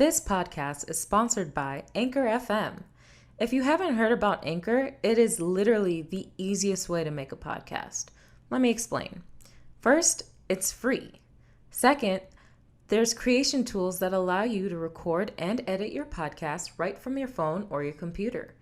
This podcast is sponsored by Anchor FM. If you haven't heard about Anchor, it is literally the easiest way to make a podcast. Let me explain. First, it's free. Second, there's creation tools that allow you to record and edit your podcast right from your phone or your computer.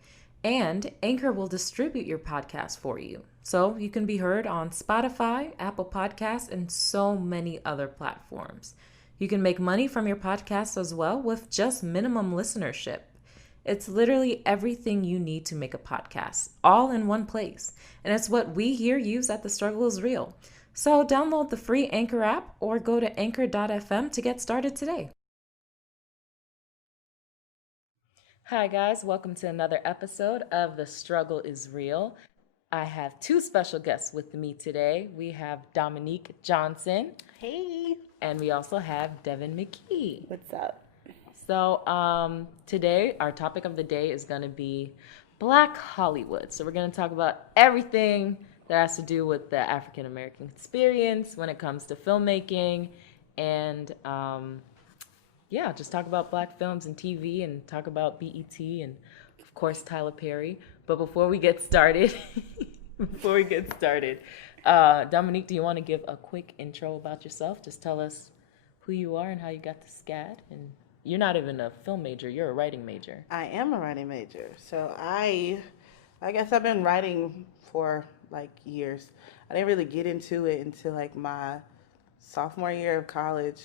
And Anchor will distribute your podcast for you, so you can be heard on Spotify, Apple Podcasts, and so many other platforms. You can make money from your podcast as well with just minimum listenership. It's literally everything you need to make a podcast, all in one place. And it's what we here use at The Struggle is Real. So download the free Anchor app or go to anchor.fm to get started today. Hi guys, welcome to another episode of The Struggle is Real. I have two special guests with me today. We have Dominique Johnson. Hey. And we also have Devin McGhee. What's up? So today, our topic of the day is going to be Black Hollywood. So we're going to talk about everything that has to do with the African American experience when it comes to filmmaking, and just talk about Black films and TV, and talk about BET, and of course Tyler Perry. But before we get started, Dominique, do you want to give a quick intro about yourself? Just tell us who you are and how you got to SCAD. And you're not even a film major, you're a writing major. I am a writing major. So I guess I've been writing for like years. I didn't really get into it until like my sophomore year of college.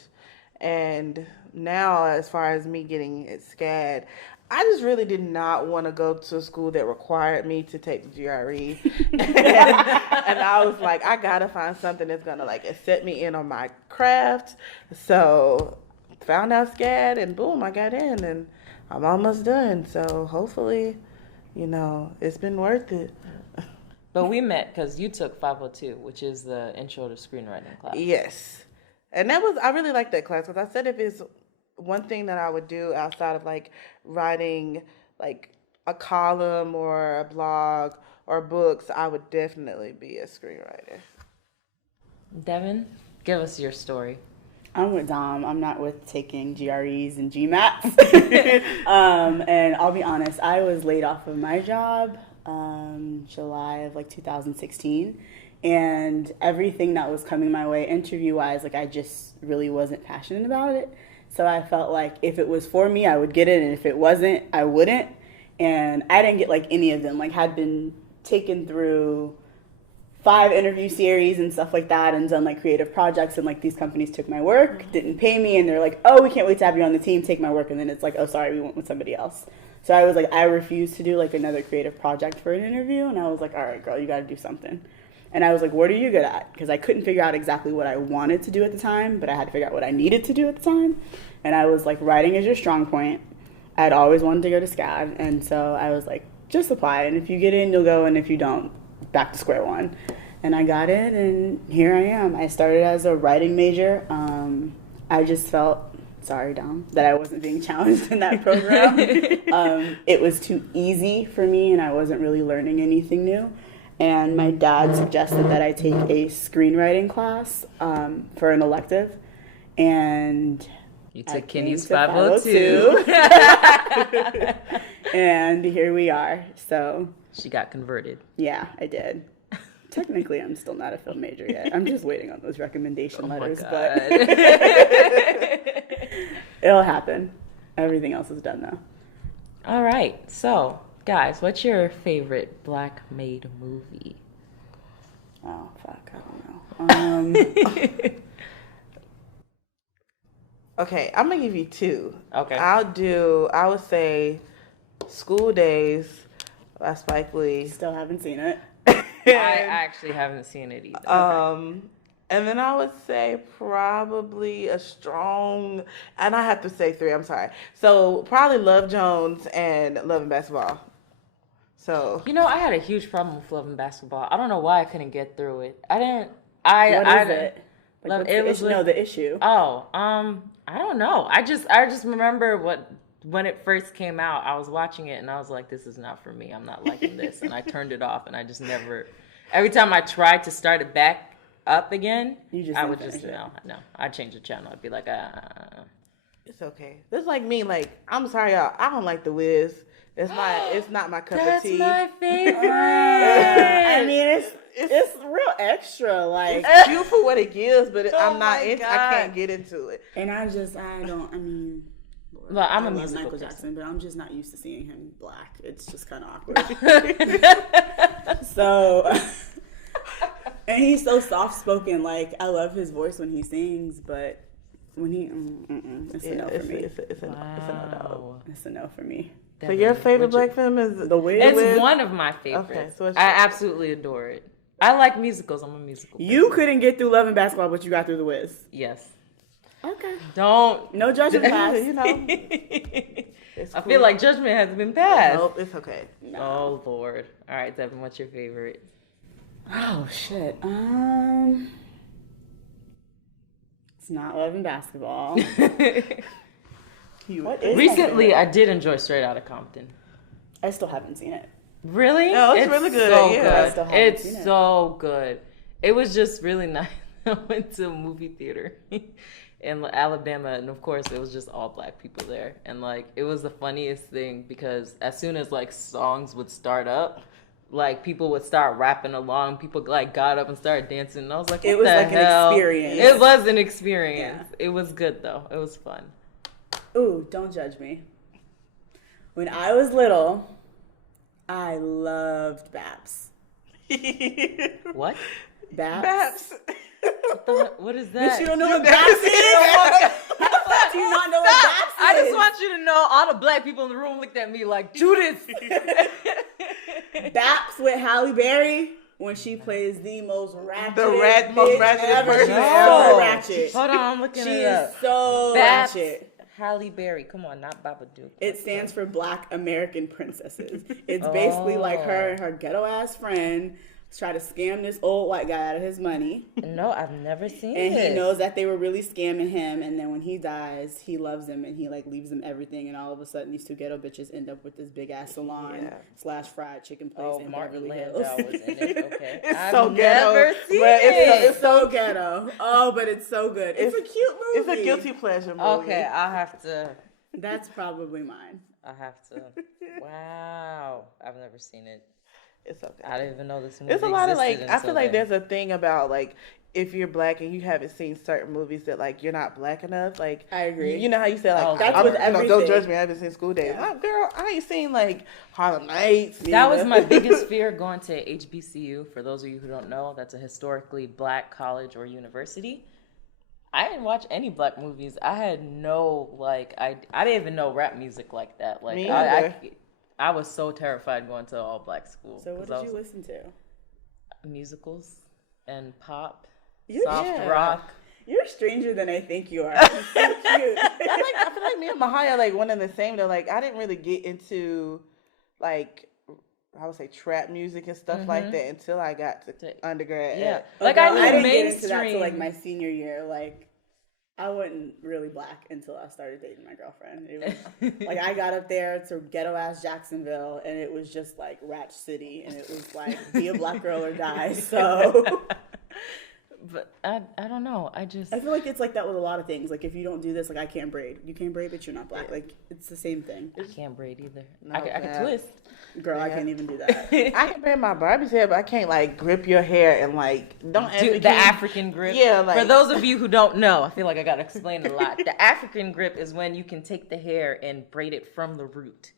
And now, as far as me getting at SCAD, I just really did not want to go to a school that required me to take the GRE. and I was like, I got to find something that's going to like set me in on my craft. So found out SCAD, and boom, I got in, and I'm almost done. So hopefully, it's been worth it. But we met because you took 502, which is the intro to screenwriting class. Yes. And I really liked that class, because I said if it's one thing that I would do outside of like writing like a column or a blog or books, I would definitely be a screenwriter. Devin, give us your story. I'm with Dom. I'm not with taking GREs and GMATs. And I'll be honest, I was laid off of my job July of like 2016. And everything that was coming my way interview-wise, like I just really wasn't passionate about it. So I felt like if it was for me, I would get it. And if it wasn't, I wouldn't. And I didn't get like any of them. Like had been taken through 5 interview series and stuff like that, and done like creative projects, and like these companies took my work, didn't pay me, and they're like, oh, we can't wait to have you on the team, take my work. And then it's like, oh, sorry, we went with somebody else. So I was like, I refused to do like another creative project for an interview. And I was like, all right, girl, you got to do something. And I was like, what are you good at? Because I couldn't figure out exactly what I wanted to do at the time, but I had to figure out what I needed to do at the time. And I was like, writing is your strong point. I'd always wanted to go to SCAD. And so I was like, just apply. And if you get in, you'll go. And if you don't, back to square one. And I got in, and here I am. I started as a writing major. I just felt, sorry, Dom, that I wasn't being challenged in that program. It was too easy for me, and I wasn't really learning anything new. And my dad suggested that I take a screenwriting class for an elective. And you took Kenny's 502. And here we are. So she got converted. Yeah, I did. Technically, I'm still not a film major yet. I'm just waiting on those recommendation letters, but it'll happen. Everything else is done, though. All right. So, guys, what's your favorite Black-made movie? Oh, fuck. I don't know. Okay, I'm going to give you 2. Okay. I would say School Days by Spike Lee. Still haven't seen it. I actually haven't seen it either. And then I would say probably a strong, and I have to say 3, I'm sorry. So probably Love Jones and Love and Basketball. So I had a huge problem with Love and Basketball. I don't know why I couldn't get through it. What is it? Like, the issue. Oh, I don't know. I just remember when it first came out, I was watching it and I was like, this is not for me. I'm not liking this. And I turned it off, and I just never, every time I tried to start it back up again, I would just, no, I'd change the channel. I'd be like, It's okay. That's like me. Like, I'm sorry, y'all. I don't like The Wiz. It's not my cup of tea. That's my favorite. I mean, it's real extra. Like, it's cute for what it gives, but I'm not. I God. can't get into it. and I don't. I mean. Well, I'm I a love musical Michael person. Jackson, but I'm just not used to seeing him black. It's just kind of awkward. So, and he's so soft spoken. Like, I love his voice when he sings, but when he, it's a no for me. It's a no. It's a no for me. So your favorite black film is The Wiz? It's one of my favorites. Okay, so it's I absolutely adore it. I like musicals. I'm a musical You person. couldn't get through Love and Basketball, but you got through The Wiz. Yes. Okay. Don't. No judgment pass. you know. It's I cool. feel like judgment has been passed. Nope, it's okay. No. Oh Lord. All right, Devin, what's your favorite? Oh shit. It's not Love and Basketball. What is my Recently, favorite? I did enjoy Straight Outta Compton. I still haven't seen it. Really? No, it's really good, So yeah. I still good. haven't It's seen it. so good. It was just really nice. I went to a movie theater in Alabama, and of course, it was just all black people there. And like, it was the funniest thing because as soon as like songs would start up, like people would start rapping along. People like got up and started dancing, and I was like, It what was the like an hell? experience. It was an experience. Yeah. It was good though. It was fun. Ooh, don't judge me. When I was little, I loved Baps. What? Baps. What is that? Bitch, you don't know what Baps is? How the fuck do you not know what Baps is? I just want you to know all the black people in the room looked at me like, Judas. Baps with Halle Berry when she plays the most ratchet, most bitch ratchet ever. person She's ever. so ratchet. Hold on, I'm looking She it is up. so Baps, ratchet. Halle Berry. Come on, not Babadook. It stands for Black American Princesses. It's basically like her and her ghetto ass friend try to scam this old white guy out of his money. No, I've never seen And it. he knows that they were really scamming him, and then when he dies, he loves them and he like leaves them everything, and all of a sudden these two ghetto bitches end up with this big ass salon / fried chicken place Oh, in Martin Beverly Landau Hills. was in it. Okay. It's I've so ghetto, never seen but it. It's so ghetto. Oh, but it's so good. It's a cute movie. It's a guilty pleasure movie. Okay, I'll have to. That's probably mine. I'll have to. Wow, I've never seen it. It's okay. I didn't even know this movie It's a lot of like. existed I feel until like then. there's a thing about like if you're black and you haven't seen certain movies that like you're not black enough. Like I agree. You know how you say like Oh, that's I'm, with don't everything. judge me. I haven't seen School Days. Yeah. Girl, I ain't seen like Harlem Nights. That was my biggest fear going to HBCU. For those of you who don't know, that's a historically black college or university. I didn't watch any black movies. I had no like I didn't even know rap music like that. Like Me I was so terrified going to all black school. So what 'cause I did you was- listen to? Musicals and pop, You- soft yeah. rock. You're stranger than I think you are. You're so cute. I feel like me and Mahaya like one and the same though. Like I didn't really get into like I would say trap music and stuff like that until I got to undergrad. Yeah, Like like I I knew didn't get into that mainstream. till like my senior year. Like I wasn't really black until I started dating my girlfriend. It was like I got up there to ghetto ass Jacksonville, and it was just like Ratch City, and it was like be a black girl or die. So But I don't know. I I feel like it's like that with a lot of things. Like if you don't do this, like I can't braid. You can't braid, but you're not black. Like it's the same thing. can't braid either. No, I can yeah. twist. Girl, I can't even do that. I can braid my Barbie's hair, but I can't like grip your hair and like don't ask me, Do the can you- African grip. Yeah, like For those of you who don't know, I feel like I gotta explain a lot. The African grip is when you can take the hair and braid it from the root.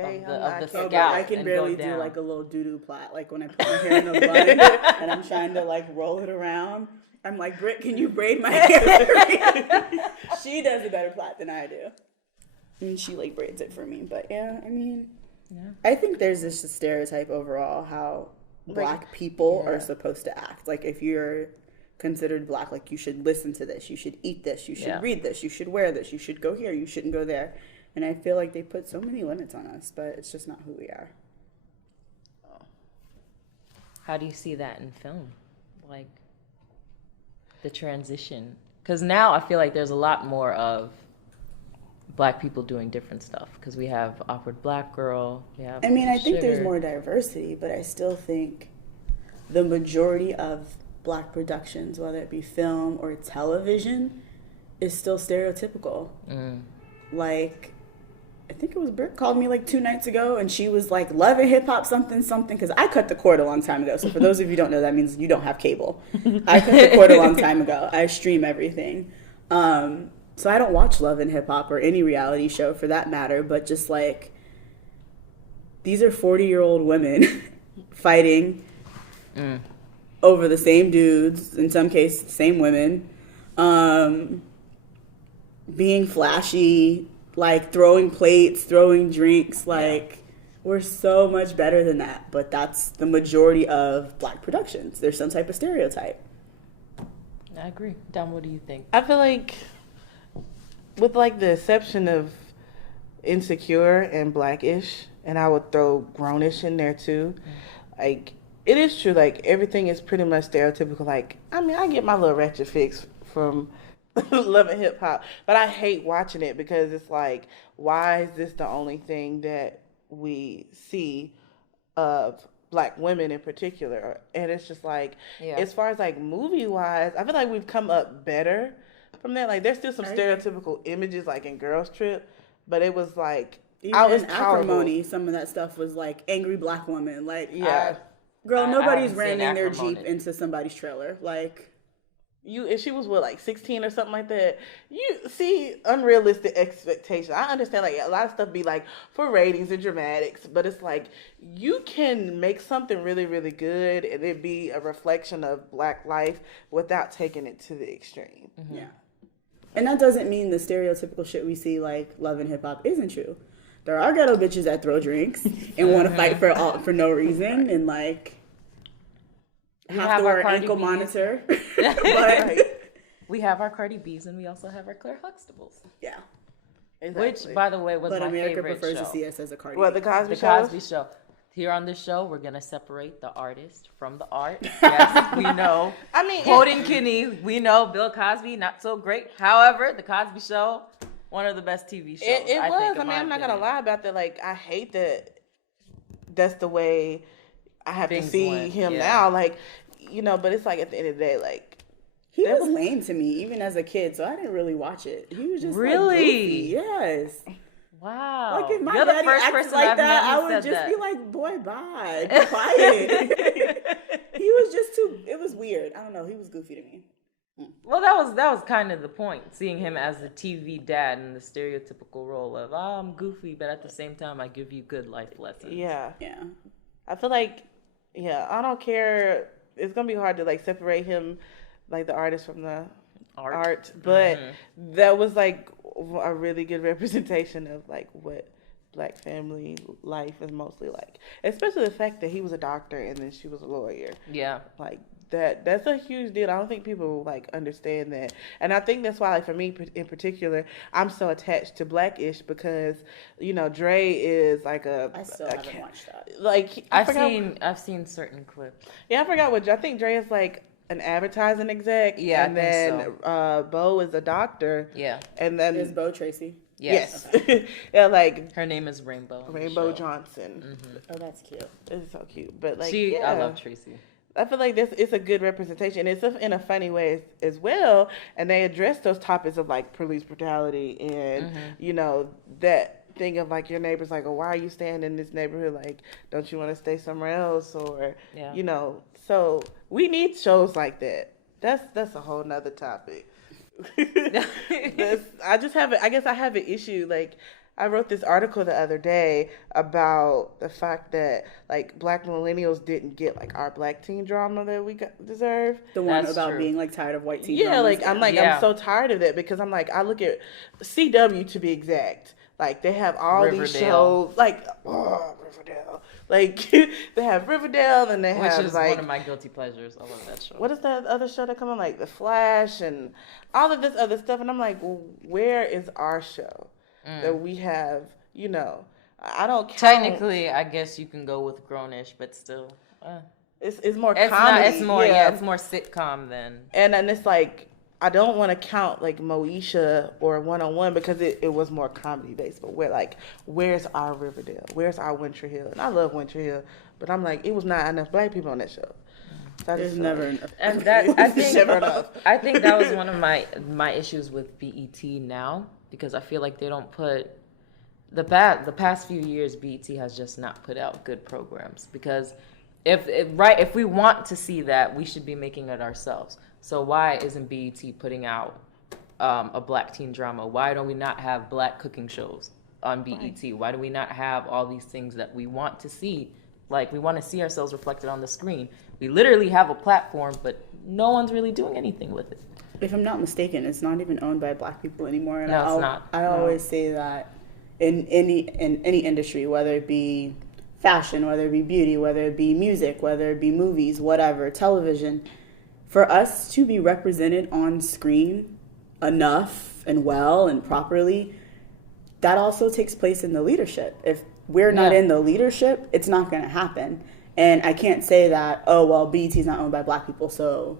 Okay, of the I scalp. can't- I can and barely go do down. like a little doo-doo plait. Like when I put my hair in a bun and I'm trying to like roll it around. I'm like, Britt, can you braid my hair? She does a better plait than I do. And she like braids it for me. But yeah, I mean, I think there's this stereotype overall how black people are supposed to act. Like if you're considered black, like you should listen to this, you should eat this, you should read this, you should wear this, you should go here, you shouldn't go there. And I feel like they put so many limits on us, but it's just not who we are. How do you see that in film? Like the transition? Because now I feel like there's a lot more of black people doing different stuff. Because we have Awkward Black Girl. We have I mean, I think there's Sugar. more diversity, but I still think the majority of black productions, whether it be film or television, is still stereotypical. Like, I think it was Britt called me like 2 nights ago, and she was like, "Love and hip hop, something, something." Because I cut the cord a long time ago. So for those of you who don't know, that means you don't have cable. I cut the cord a long time ago. I stream everything. So I don't watch Love and Hip Hop or any reality show for that matter. But just like, these are 40-year-old women fighting over the same dudes, in some cases, same women, being flashy, like throwing plates, throwing drinks, like we're so much better than that. But that's the majority of Black productions. There's some type of stereotype. I agree. Dom, what do you think? I feel like, with like the exception of Insecure and Blackish, and I would throw Grownish in there too, like, it is true, like, everything is pretty much stereotypical. Like, I mean, I get my little ratchet fix from Love and Hip Hop, but I hate watching it because it's like, why is this the only thing that we see of Black women in particular? And it's just like, as far as like movie wise, I feel like we've come up better from that. Like, there's still some stereotypical images like in Girls Trip, but it was like, even in Acrimony, some of that stuff was like angry Black woman. Like, nobody's ramming their Jeep into somebody's trailer. Like, and she was what, like 16 or something like that. You see unrealistic expectations. I understand, like, a lot of stuff be like for ratings and dramatics, but it's like, you can make something really, really good and it be a reflection of Black life without taking it to the extreme. Yeah. And that doesn't mean the stereotypical shit we see like Love and Hip Hop isn't true. There are ghetto bitches that throw drinks and want to fight for no reason, and like have to wear an ankle monitor. But we have our Cardi B's and we also have our Claire Huxtables. Yeah. Exactly. Which, by the way, was my favorite show. But America prefers to see us as a Cardi. What, the Cosby Show? The Cosby Show. Here on this show, we're going to separate the artist from the art. Yes, we know. I mean, quoting Kenny, we know Bill Cosby, not so great. However, the Cosby Show, one of the best TV shows. It was. I mean, I'm not going to lie about that. Like, I hate that that's the way I have to see him now. Like, you know, but it's like, at the end of the day, like, he was lame to me, even as a kid, so I didn't really watch it. He was just really? Like, goofy. Yes. Wow. Like, if my daddy acted like that, I would just be like, boy, bye. Be quiet. He was just it was weird. I don't know. He was goofy to me. Well, that was kind of the point, seeing him as the TV dad in the stereotypical role of, I'm goofy, but at the same time, I give you good life lessons. Yeah. Yeah. I feel like, I don't care. It's going to be hard to, like, separate him, like, the artist from the art. But that was, like, a really good representation of, like, what Black family life is mostly like. Especially the fact that he was a doctor and then she was a lawyer. Yeah. Like, that's a huge deal. I don't think people like understand that. And I think that's why, like, for me in particular, I'm so attached to Blackish because, you know, Dre is like I still haven't watched that. Like, I've seen certain clips. Yeah, I forgot what I think Dre is like an advertising exec. Yeah, and then Bo is a doctor. Yeah. And then is Bo Tracy? Yes. Okay. Yeah, like her name is Rainbow Johnson. Mm-hmm. Oh, that's cute. It's so cute. But like, I love Tracy. I feel like it's a good representation. It's in a funny way as well. And they address those topics of like police brutality and, you know, that thing of like your neighbor's like, oh, why are you staying in this neighborhood? Like, don't you want to stay somewhere else? Or, you know, so we need shows like that. That's a whole nother topic. I guess I have an issue. Like, I wrote this article the other day about the fact that like Black millennials didn't get like our Black teen drama that we deserve. The one about being like tired of white teen drama. Like I'm so tired of that because I'm like, I look at CW to be exact. Like they have all Riverdale. These shows like Riverdale. Like they have Riverdale and they have which is like one of my guilty pleasures. I love that show. What is that other show that come on, like The Flash and all of this other stuff? And I'm like, well, where is our show that we have? You know, I don't count. Technically, I guess you can go with Grownish, but still, it's more comedy. It's more sitcom than. And then it's like, I don't want to count like Moesha or 101 because it was more comedy based. But where's our Riverdale? Where's our Winter Hill? And I love Winter Hill, but I'm like, it was not enough Black people on that show. There's never enough. And that I think never enough. I think that was one of my issues with BET now, because I feel like they don't put the past few years BET has just not put out good programs, because if we want to see that, we should be making it ourselves. So why isn't BET putting out a black teen drama? Why don't we not have black cooking shows on BET? Why do we not have all these things that we want to see? Like, we want to see ourselves reflected on the screen. We literally have a platform, but no one's really doing anything with it. If I'm not mistaken, it's not even owned by black people anymore. And No, it's not. I always say that in any industry, whether it be fashion, whether it be beauty, whether it be music, whether it be movies, whatever, television, for us to be represented on screen enough and well and properly, that also takes place in the leadership. If we're not in the leadership, it's not going to happen. And I can't say that, oh, well, BET is not owned by black people, so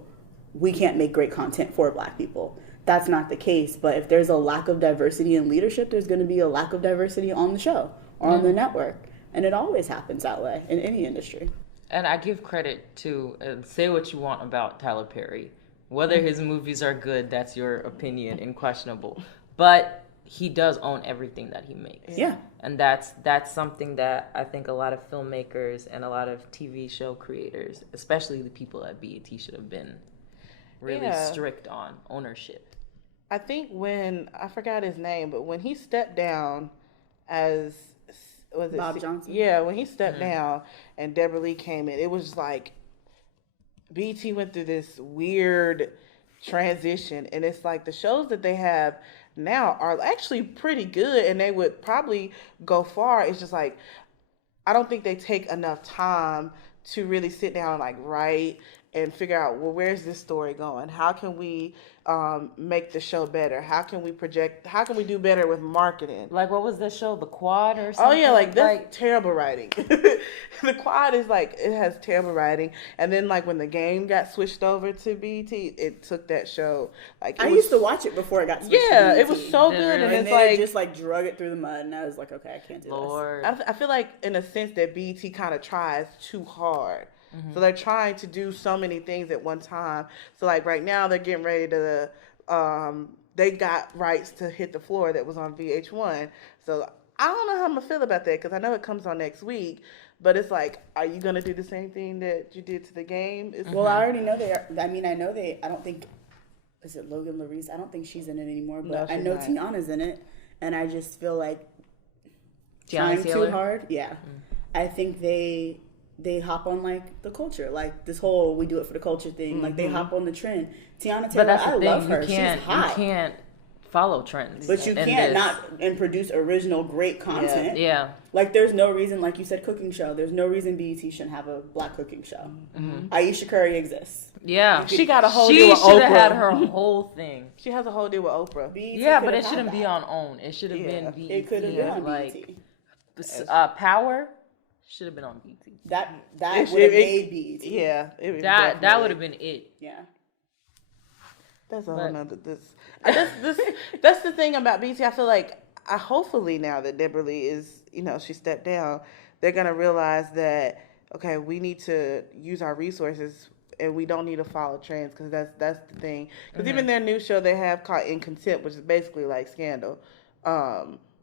we can't make great content for black people. That's not the case. But if there's a lack of diversity in leadership, there's going to be a lack of diversity on the show or on the network. And it always happens that way in any industry. And I give credit to, say what you want about Tyler Perry. Whether his movies are good, that's your opinion and questionable. But he does own everything that he makes. Yeah. And that's something that I think a lot of filmmakers and a lot of TV show creators, especially the people at BET, should have been really strict on ownership. I think when, I forgot his name, but when he stepped down as, was it Bob Johnson? Yeah, when he stepped down and Deborah Lee came in, it was like BET went through this weird transition, and it's like the shows that they have now are actually pretty good, and they would probably go far. It's just like, I don't think they take enough time to really sit down and like write and figure out, well, where's this story going? How can we make the show better? How can we project? How can we do better with marketing? Like, what was the show, The Quad or something? Oh yeah, like that's terrible writing. The Quad is like, it has terrible writing. And then like when the game got switched over to BET, it took that show. Like I used to watch it before it got switched to BET. it was so good, and it's then like it just like drug it through the mud, and I was like, okay, I can't do this. I feel like in a sense that BET kind of tries too hard. So they're trying to do so many things at one time. So like right now they're getting ready to, they got rights to Hit the Floor that was on VH1. So I don't know how I'm gonna feel about that, because I know it comes on next week. But it's like, are you gonna do the same thing that you did to the game? Well, I already know they are. I mean, I don't think, is it Logan Larice? I don't think she's in it anymore, but No, I know not. Tiana's in it, and I just feel like Tiana trying Taylor? too hard. Yeah, I think they hop on like the culture, like this whole we do it for the culture thing. Like they hop on the trend. Tiana Taylor, But that's the I thing. love her. You can't, She's hot. You can't follow trends. But you can't not and produce original great content. Yeah. Like there's no reason, like you said, cooking show. There's no reason BET shouldn't have a black cooking show. Aisha Curry exists. Yeah. She got a whole deal with She should have Oprah. had her whole thing. She has a whole deal with Oprah. BET Yeah, but could've it had shouldn't that. be on OWN. It should have been BET. It could have been on like, BET. Power should have been on BET. That would have made BET. Yeah, That would have been it. Yeah. That's a whole nother. That's the thing about BET. I feel like hopefully now that Deborah Lee is, she stepped down, they're gonna realize that, okay, we need to use our resources and we don't need to follow trends, because that's the thing. Because even their new show they have called In Contempt, which is basically like Scandal.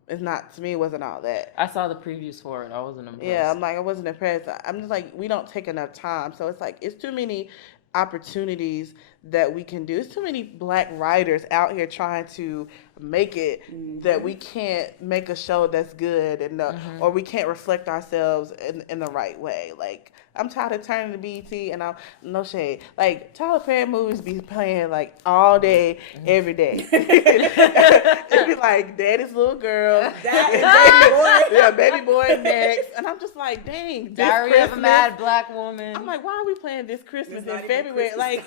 It's not, to me, it wasn't all that. I saw the previews for it. I wasn't impressed. Yeah, I'm like, I wasn't impressed. I'm just like, we don't take enough time. So it's like, it's too many opportunities that we can do. It's too many black writers out here trying to make it that we can't make a show that's good, and or we can't reflect ourselves in the right way. Like, I'm tired of turning to BET, and I'm no shade. Like, Tyler Perry movies be playing like all day, every day. It'd be like Daddy's Little Girl, Baby Boy next, and I'm just like, dang, this Diary Christmas, of a Mad Black Woman. I'm like, why are we playing this Christmas It's in not even February? Christmas. Like,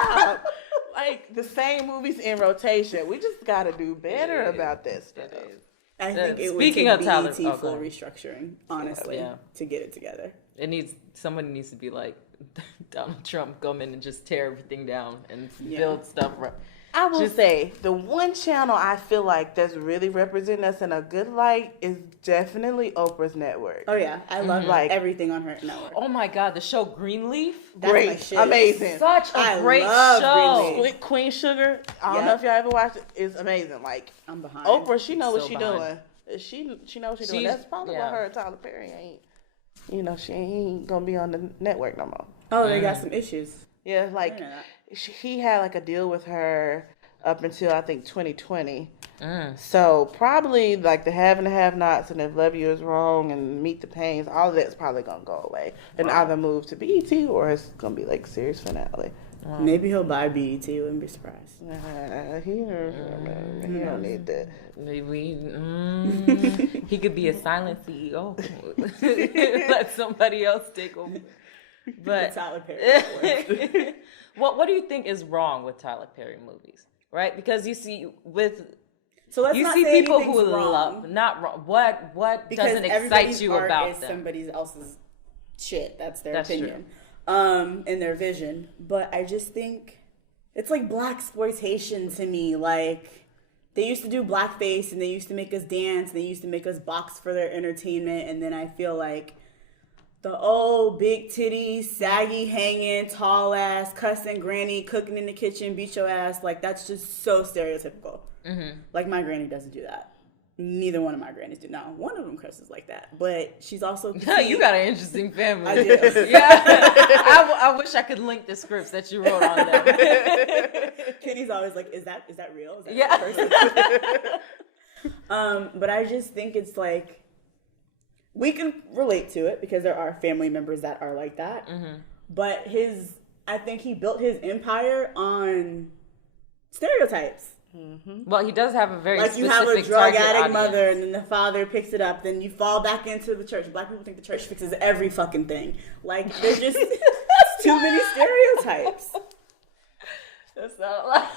stop. Like, the same movies in rotation. We just got to do better about this stuff. I think it would Speaking take of Tyler- BET full restructuring, honestly, Yeah. to get it together. Somebody needs to be like Donald Trump, come in and just tear everything down and build stuff right. I will say the one channel I feel like that's really representing us in a good light is definitely Oprah's network. Oh yeah, I love like everything on her network. Oh my God, the show Greenleaf. That's great, my shit. amazing, Such a great love show. Greenleaf. Queen Sugar. I don't know if y'all ever watched it. It's amazing. Like I'm behind. Oprah, she know what So she behind. doing. She knows what she doing. That's probably why her and Tyler Perry ain't. You know, she ain't gonna be on the network no more. Oh, they got some issues. Yeah, like he had like a deal with her up until I think 2020. So probably like the have and the have-nots and if Love You Is Wrong and Meet the Pains, all of that's probably gonna go away and either move to BET or it's gonna be like series finale. Maybe he'll buy BET. Wouldn't be surprised. He don't need that. Maybe he could be a silent CEO. Let somebody else take over. But Tyler Perry. what do you think is wrong with Tyler Perry movies? Right? Because you see so let's you not see say people anything's who wrong, love not wrong. What because doesn't excite everybody's you art about is them? somebody else's shit. That's their That's opinion. And their vision. But I just think it's like blaxploitation to me. Like they used to do blackface and they used to make us dance and they used to make us box for their entertainment, and then I feel like the old big titties, saggy hanging, tall ass, cussing granny, cooking in the kitchen, beat your ass. Like, that's just so stereotypical. Like, my granny doesn't do that. Neither one of my grannies do. Now, one of them cusses like that, but she's also petite. You got an interesting family. I do. Yeah. I wish I could link the scripts that you wrote on them. Kitty's always like, is that real? Is that Yeah. a person? But I just think it's like, we can relate to it because there are family members that are like that. But I think he built his empire on stereotypes. Well, he does have a very like specific you have a drug target addict audience. mother, and then the father picks it up. Then you fall back into the church. Black people think the church fixes every fucking thing. Like there's just too many stereotypes. That's not a lie.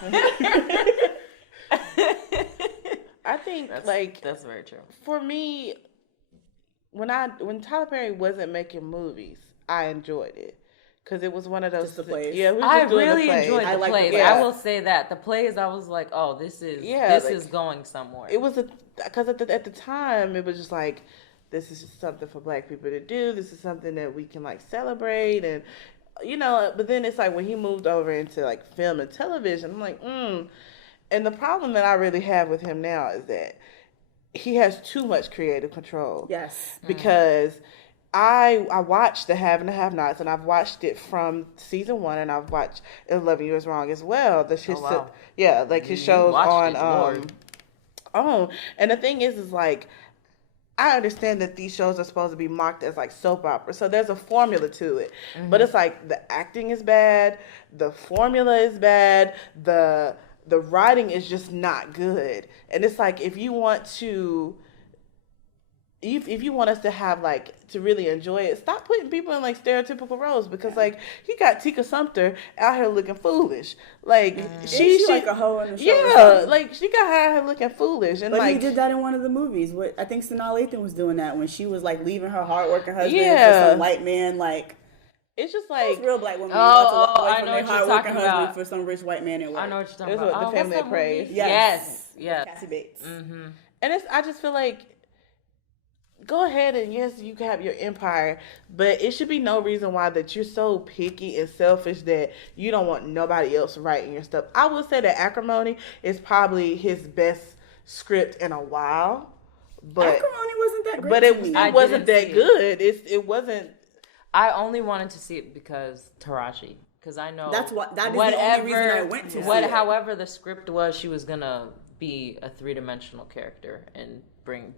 I think that's very true. For me, when Tyler Perry wasn't making movies, I enjoyed it. Because it was one of those... Just the plays. Yeah, we were I just doing really the plays. enjoyed the like plays. the plays. I will say that. The plays, I was like, oh, this is going somewhere. It was because at the time, it was just like, this is just something for Black people to do. This is something that we can, like, celebrate. And, you know, but then it's like when he moved over into, like, film and television, I'm like, And the problem that I really have with him now is that he has too much creative control. Yes. Because... I watched The Have and the Have-Nots, and I've watched it from season 1, and I've watched If Loving You Is Wrong as well. His shows on and the thing is like I understand that these shows are supposed to be mocked as like soap operas, so there's a formula to it. But it's like the acting is bad, the formula is bad, the writing is just not good, and it's like if you want us to have like to really enjoy it, stop putting people in like stereotypical roles because like he got Tika Sumpter out here looking foolish, like she like a hoe in the show. Yeah, like she got her out here looking foolish, and but like he did that in one of the movies. I think Sanaa Lathan was doing that when she was like leaving her hardworking husband for some white man. Like it's just like real Black women about to walk away I from know their what you're hardworking talking husband about. for some rich white man at work. I know what you're talking It's about. what the family that prays. Yes. Cassie Bates. And I just feel like, go ahead and yes, you can have your empire, but it should be no reason why that you're so picky and selfish that you don't want nobody else writing your stuff. I will say that Acrimony is probably his best script in a while, but Acrimony wasn't that great. But it wasn't that see good. It wasn't. I only wanted to see it because Taraji. Because I know that is the only reason I went to see it. However the script was, she was gonna be a 3-dimensional character and bring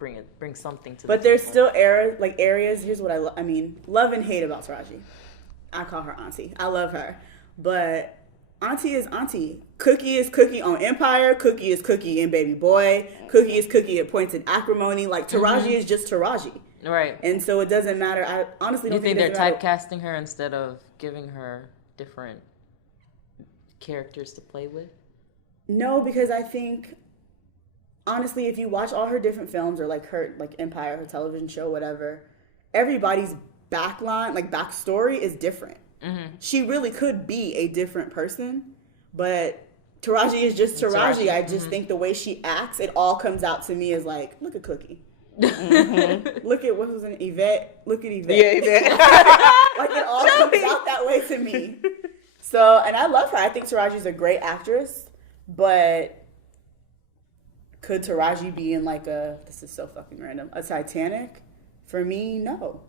something to. But there's still areas. Here's what I mean, love and hate about Taraji. I call her Auntie. I love her, but Auntie is Auntie. Cookie is Cookie on Empire. Cookie is Cookie in Baby Boy. Cookie is Cookie at Points in Acrimony. Like Taraji is just Taraji. Right. And so it doesn't matter. I honestly don't think they're typecasting her instead of giving her different characters to play with? No, because I think honestly, if you watch all her different films or like her Empire, her television show, whatever, everybody's backstory is different. She really could be a different person, but Taraji is just Taraji. I just think the way she acts, it all comes out to me as like, look at Cookie. Look at what was an Yvette. Look at Yvette. Yeah, Yvette. Like it all comes out that way to me. So, and I love her. I think Taraji's a great actress, but could Taraji be in like this is so fucking random, a Titanic? For me, no.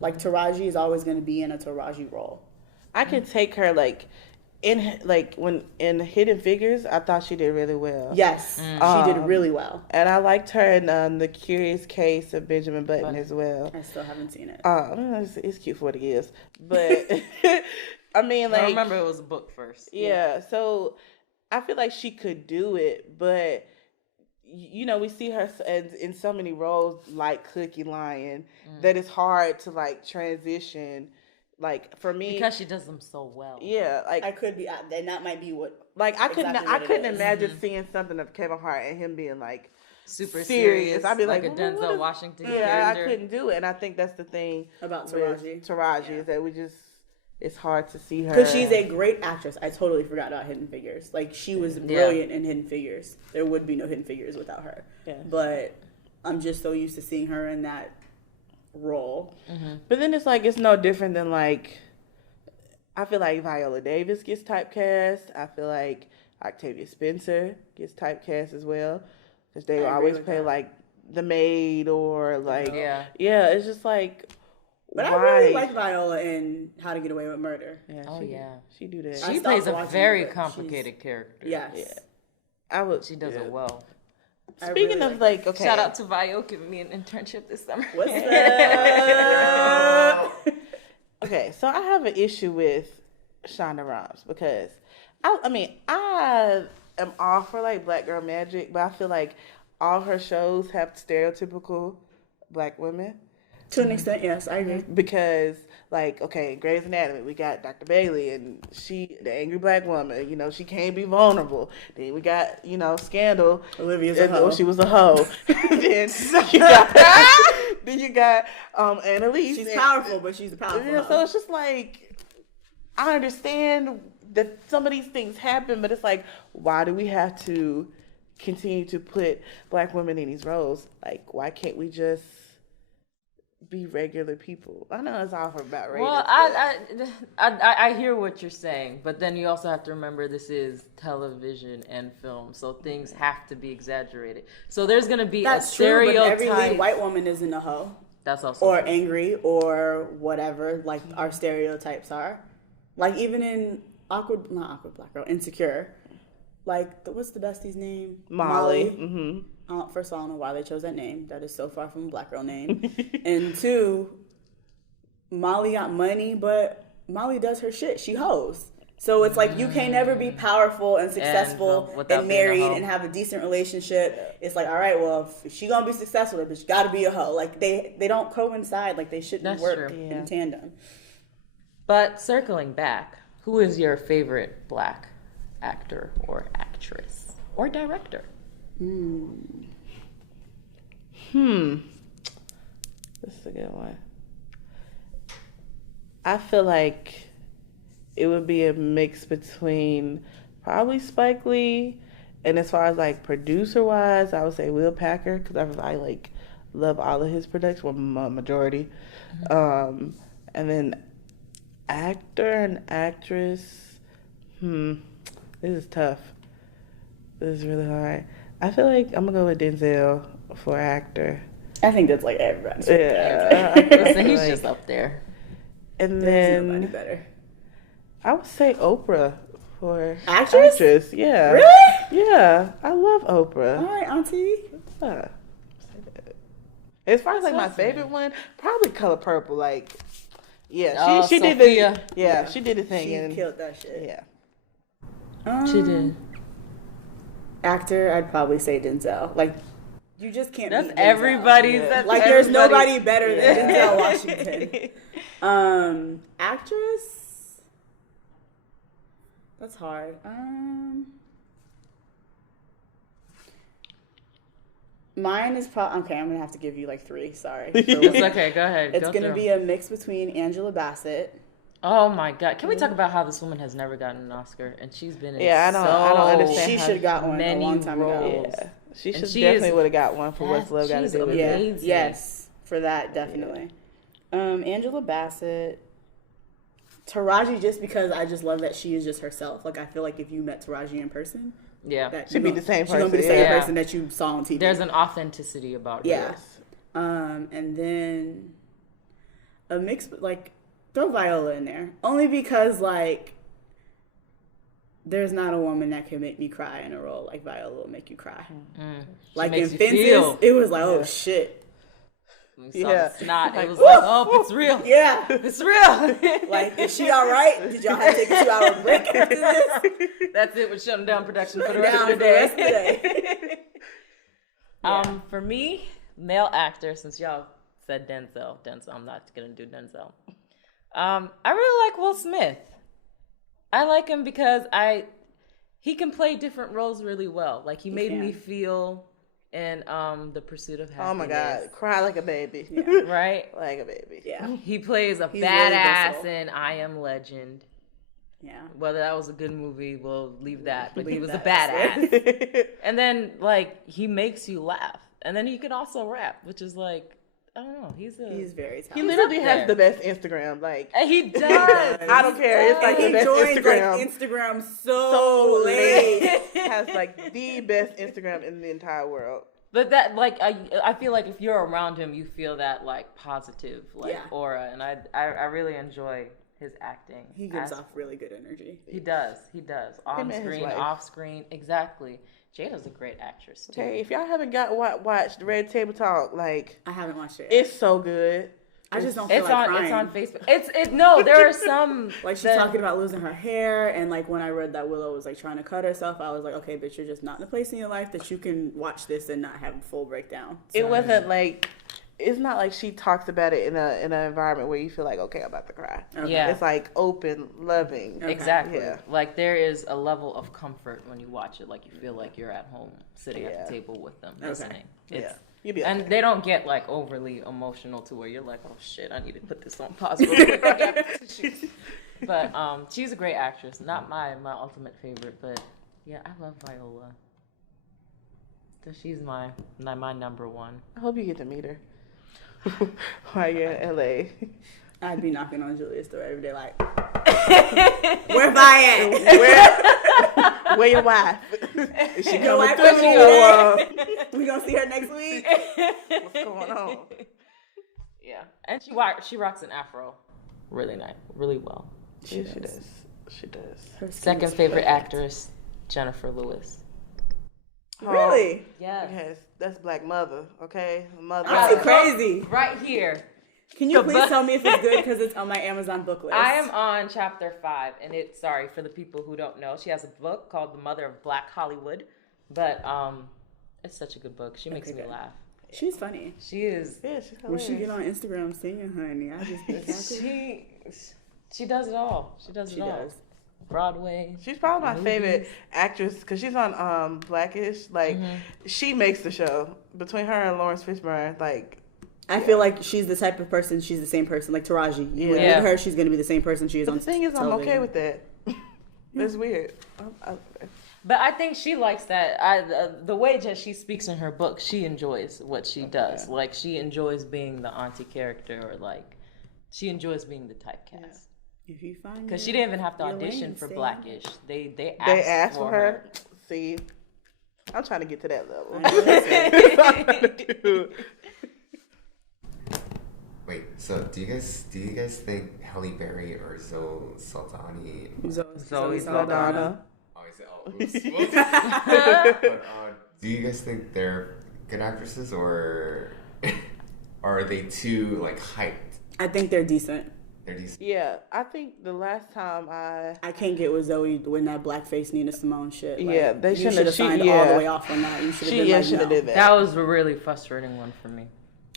Like Taraji is always going to be in a Taraji role. I can take her in Hidden Figures. I thought she did really well. Yes, she did really well. And I liked her in The Curious Case of Benjamin Button as well. I still haven't seen it. It's cute for what it is, but I mean, like, I remember it was a book first. Yeah, so I feel like she could do it, but you know, we see her in so many roles like Cookie Lion that it's hard to like transition. Like for me, because she does them so well. Yeah, like I could be, and that might be what. Like I couldn't imagine seeing something of Kevin Hart and him being like super serious. I'd be like a Denzel Washington. Yeah, I couldn't do it, and I think that's the thing about Taraji. Is that it's hard to see her because she's a great actress. I totally forgot about Hidden Figures. Like she was brilliant in Hidden Figures. There would be no Hidden Figures without her. Yeah. But I'm just so used to seeing her in that role. But then it's like it's no different than like I feel like Viola Davis gets typecast. I feel like Octavia Spencer gets typecast as well because they always play like the maid or like it's just like. But I really like Viola in How to Get Away with Murder. Yeah, she do that. She plays a very complicated character. Yes, She does it well. Speaking of like, okay, shout out to Viola giving me an internship this summer. What's up? Okay, so I have an issue with Shonda Rhimes because I am all for like Black Girl Magic, but I feel like all her shows have stereotypical Black women. To an extent, yes, I agree. Because, like, okay, in Grey's Anatomy, we got Dr. Bailey, and she, the angry Black woman, you know, she can't be vulnerable. Then we got, you know, Scandal. Olivia's a hoe. She was a hoe. then you got Annalise. She's powerful, but she's a powerful hoe. So it's just like, I understand that some of these things happen, but it's like, why do we have to continue to put Black women in these roles? Like, why can't we just be regular people? I know it's all about race. Well, I hear what you're saying, but then you also have to remember this is television and film, so things have to be exaggerated. So there's gonna be a stereotype. True, but every lead white woman isn't a hoe. That's also or true. Angry or whatever. Like our stereotypes are. Like even in Black Girl, Insecure. Like what's the bestie's name? Molly. Mm-hmm. First of all, I don't know why they chose that name. That is so far from a Black girl name. And two, Molly got money, but Molly does her shit. She hoes. So it's like you can't never be powerful and successful and married and have a decent relationship. It's like, all right, well, if she gonna be successful, but she gotta be a hoe. Like they don't coincide. Like they shouldn't work in tandem. But circling back, who is your favorite Black actor or actress or director? This is a good one. I feel like it would be a mix between probably Spike Lee, and as far as like producer wise, I would say Will Packer because I like love all of his productions, well, majority. And then actor and actress. This is tough. This is really hard. I feel like I'm gonna go with Denzel for actor. I think that's like everybody's. Listen, he's just up there. And there's nobody better. I would say Oprah for actress. Yeah. Really? Yeah, I love Oprah. All right, Auntie. Yeah. As far as like my favorite one, probably Color Purple. Like, yeah, she did the she did the thing. She killed that shit. Yeah. She did. Actor, I'd probably say Denzel. Like, you just can't. That's everybody's. Yeah. Like, there's nobody better than Denzel Washington. Actress. That's hard. Mine is probably okay. I'm gonna have to give you like 3. Sorry. It's okay. Go ahead. It's gonna be a mix between Angela Bassett Oh my God! Can we talk about how this woman has never gotten an Oscar, and she's been in I don't understand. She should have got one a long time ago. Yeah, she definitely would have got one for What's Love Got to Do with It. Yes, for that definitely. Angela Bassett, Taraji, just because I just love that she is just herself. Like I feel like if you met Taraji in person, she'd be the same person. She's gonna be the same person that you saw on TV. There's an authenticity about her. Yeah. And then a mix, like throw Viola in there, only because like there's not a woman that can make me cry in a role like Viola will make you cry. Like in Fences, it was like, oh shit. It's not. It was like, oh, it's real. Yeah, it's real. Like, is she all right? Did y'all have to take a 2-hour break after this? That's it. We're shutting down production for the rest of the day. For me, male actor. Since y'all said Denzel, I'm not gonna do Denzel. I really like Will Smith. I like him because he can play different roles really well. Like he made me feel in The Pursuit of Happiness. Oh my God, cry like a baby. Right? Like a baby. Yeah. He plays a badass in I Am Legend. Yeah. Whether that was a good movie, we'll leave that. But he was a badass. And then like he makes you laugh. And then he can also rap, which is like, I don't know. He's very talented. He literally has the best Instagram. Like he does. I don't care. It's like the best Instagram. Like, Instagram so late. Has like the best Instagram in the entire world. But that like I feel like if you're around him, you feel that like positive aura, and I really enjoy his acting. He gives off really good energy. He does. On screen, off screen, exactly. Jada's a great actress too. Okay, if y'all haven't watched Red Table Talk, like I haven't watched it. It's so good. I just don't feel like crying. It's on Facebook. No, there are some like she's talking about losing her hair, and like when I read that Willow was like trying to cut herself, I was like, okay, bitch, you're just not in a place in your life that you can watch this and not have a full breakdown. So, it wasn't like. It's not like she talks about it in an environment where you feel like, okay, I'm about to cry. Okay. Yeah. It's like open, loving. Okay. Exactly. Yeah. Like there is a level of comfort when you watch it. Like you feel like you're at home sitting at the table with them listening. And they don't get like overly emotional to where you're like, oh shit, I need to put this on pause real quick. But she's a great actress. Not my ultimate favorite, but yeah, I love Viola. So she's my number one. I hope you get to meet her. While you're in LA. I'd be knocking on Julia's door every day like, where I at? Where your wife? Is she coming through? We gonna see her next week? What's going on? Yeah. And she rocks an afro really nice, really well. She does. Her second favorite actress, Jennifer Lewis. Really? Yes. That's Black Mother, okay? Mother. That's crazy. Right here. Can you please tell me if it's good because it's on my Amazon book list? I am on chapter 5, and sorry for the people who don't know, she has a book called The Mother of Black Hollywood, but it's such a good book. She makes me laugh. She's funny. She is. Yeah, she's hilarious. When she get on Instagram singing, honey, I just be cackling. She does it all. She does. Broadway. She's probably my favorite actress because she's on Blackish. Like she makes the show. Between her and Lawrence Fishburne, like I feel like she's the type of person. She's the same person, like Taraji. You would meet her, she's gonna be the same person she is on. The thing is, I'm okay with that. It's weird. But I think she likes that. The way that she speaks in her book, she enjoys what she does. Yeah. Like she enjoys being the auntie character, or like she enjoys being the typecast. Yeah. If you find because she didn't even have to audition for Blackish. They asked for her. See, I'm trying to get to that level. Wait, so do you guys think Halle Berry or Zoe Saldana? Zoe Saldana. Oh, I said, oops. But, do you guys think they're good actresses or are they too like hyped? I think they're decent. Yeah, I think the last time I can't get with Zoe when that blackface Nina Simone shit. Like, yeah, they should have signed all the way off on that. You should have did that. That was a really frustrating one for me.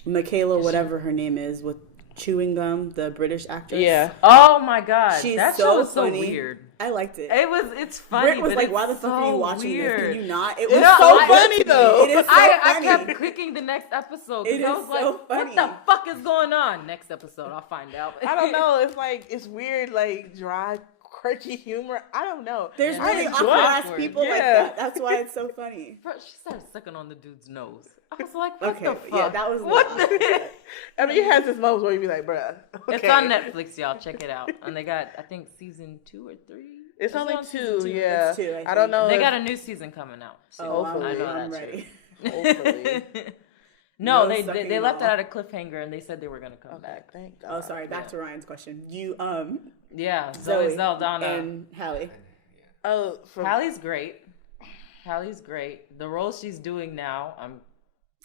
Michaela, whatever her name is, with Chewing Gum, the British actress. Yeah. Oh my god, She's that so show was funny. so weird. I liked it. It's funny. Britt was but like, it's "Why the fuck are you so watching weird. this? Can you not?" It It's was so funny funny, though. It is so I funny. kept clicking the next episode It because I is was like, so funny. what the fuck is going on? Next episode, I'll find out. I don't know. It's like, it's weird, like, dry, quirky humor. I don't know. There's Yeah, really it's awkward ass awkward. people like Yeah. that. That's why it's so funny. Bro, she started sucking on the dude's nose. I was like, what Okay, the fuck? yeah, that was a what lot. the I mean, it has this moments where you be like, bruh. Okay. It's on Netflix, y'all. Check it out. And they got, I think, season 2 or 3. It's Is it only on season 2, yeah. It's 2, I I don't think. know. They if- got a new season coming out. soon. Oh, Hopefully. I know I'm that's ready. Hopefully. No, No they sucking left it off. at a cliffhanger and they said they were going to come Okay, back. thank God. Oh, sorry. Back to Ryan's question. You, Yeah, Zoe Saldana. and Hallie. Oh, from Hallie's great. Hallie's great. The role she's doing now, I'm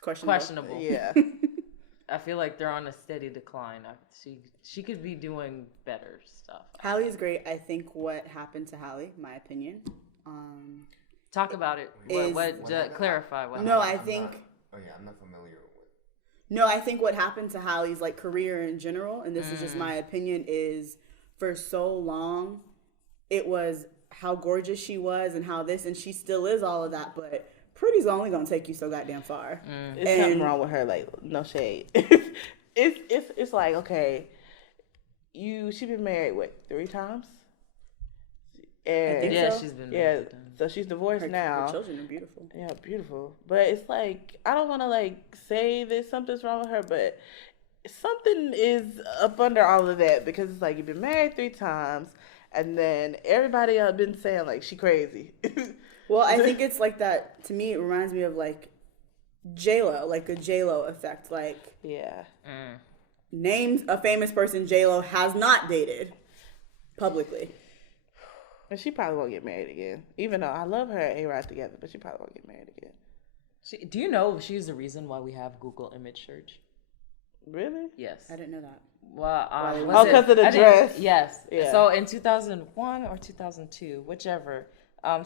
questionable. yeah. I feel like they're on a steady decline. She could be doing better stuff. Hallie's great. I think what happened to Hallie, my opinion. Talk about it. Is- Clarify what. No, happened. I think. I'm not familiar with. No, I think what happened to Hallie's like career in general, and this is just my opinion, is for so long it was how gorgeous she was and how this, and she still is all of that, but pretty's only gonna take you so goddamn far. It's something wrong with her. Like, no shade. it's like, okay, she been married what 3 times? And think Yeah, so. she's been. yeah, married. so she's divorced now. Her children are beautiful. Yeah, beautiful. But it's like, I don't want to like say that something's wrong with her, but something is up under all of that, because it's like, you've been married 3 times, and then everybody else been saying like she crazy. Well, I think it's like that. To me, it reminds me of like J-Lo, like a J-Lo effect. Like, Yeah. name a famous person J-Lo has not dated publicly. And she probably won't get married again. Even though I love her and A-Rod together, but she probably won't get married again. Do you know she's the reason why we have Google image search? Really? Yes. I didn't know that. Well, Oh, 'cause of the dress. Yes. Yeah. So in 2001 or 2002, whichever,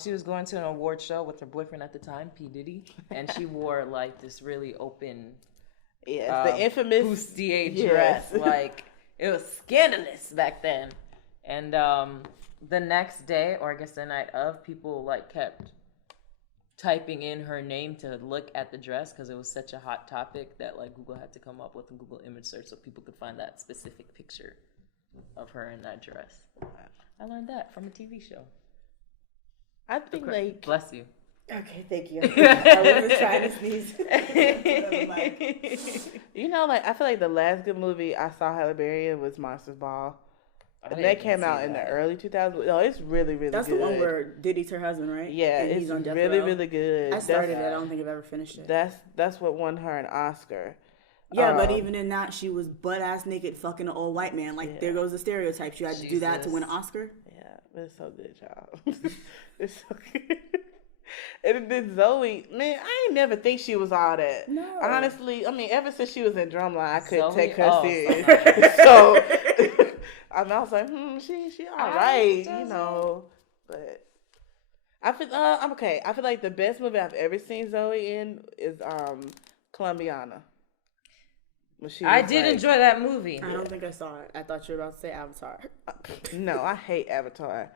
she was going to an award show with her boyfriend at the time, P. Diddy, and she wore like this really open, Yes, the infamous bustier Yes. dress. Like, it was scandalous back then. And the next day, or I guess the night of, people like kept typing in her name to look at the dress because it was such a hot topic that like Google had to come up with a Google image search so people could find that specific picture of her in that dress. I learned that from a TV show. I think like Bless you. Okay, thank you. I was trying to sneeze. you know, like I feel like the last good movie I saw Halle Berry in was Monsters Ball. And that came out in the early 2000s. No, it's really, really That's good. the one where Diddy's her husband, right? Yeah, And it's he's on death really, row. really good. I started it. I don't think I've ever finished it. That's what won her an Oscar. Yeah, but even in that, she was butt ass naked fucking an old white man. Like, there goes the stereotypes. You had to do that to win an Oscar. Yeah, but it's so good, y'all. It's so good. And then Zoe, man, I ain't never think she was all that. No. Honestly, I mean, ever since she was in Drumline, I couldn't Zoe? take her Oh, serious. So, I was like, she all right, you know. But I feel, I'm okay. I feel like the best movie I've ever seen Zoe in is Colombiana. I did enjoy that movie. I don't think I saw it. I thought you were about to say Avatar. No, I hate Avatar.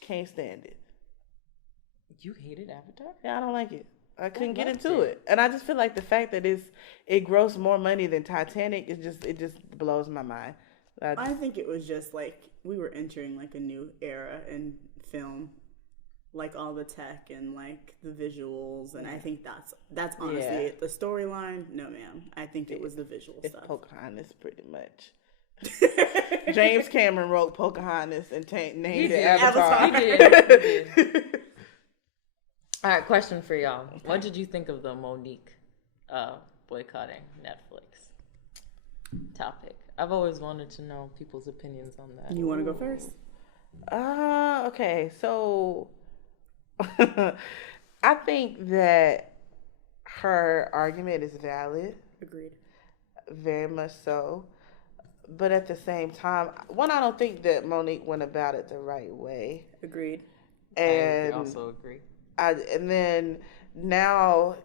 Can't stand it. You hated Avatar? Yeah, I don't like it. I couldn't get liked into it. it. And I just feel like the fact that it grossed more money than Titanic, it just blows my mind. I think it was just like we were entering like a new era in film, like all the tech and like the visuals, and I think that's honestly it. The storyline, no ma'am. I think it was the visual It's stuff. Pocahontas pretty much. James Cameron wrote Pocahontas and named it Avatar. He did. All right, question for y'all. Okay. What did you think of the Monique boycotting Netflix topic? I've always wanted to know people's opinions on that. You want to go first? Okay. So I think that her argument is valid. Agreed. Very much so. But at the same time, one, I don't think that Monique went about it the right way. Agreed. And I also agree. And then now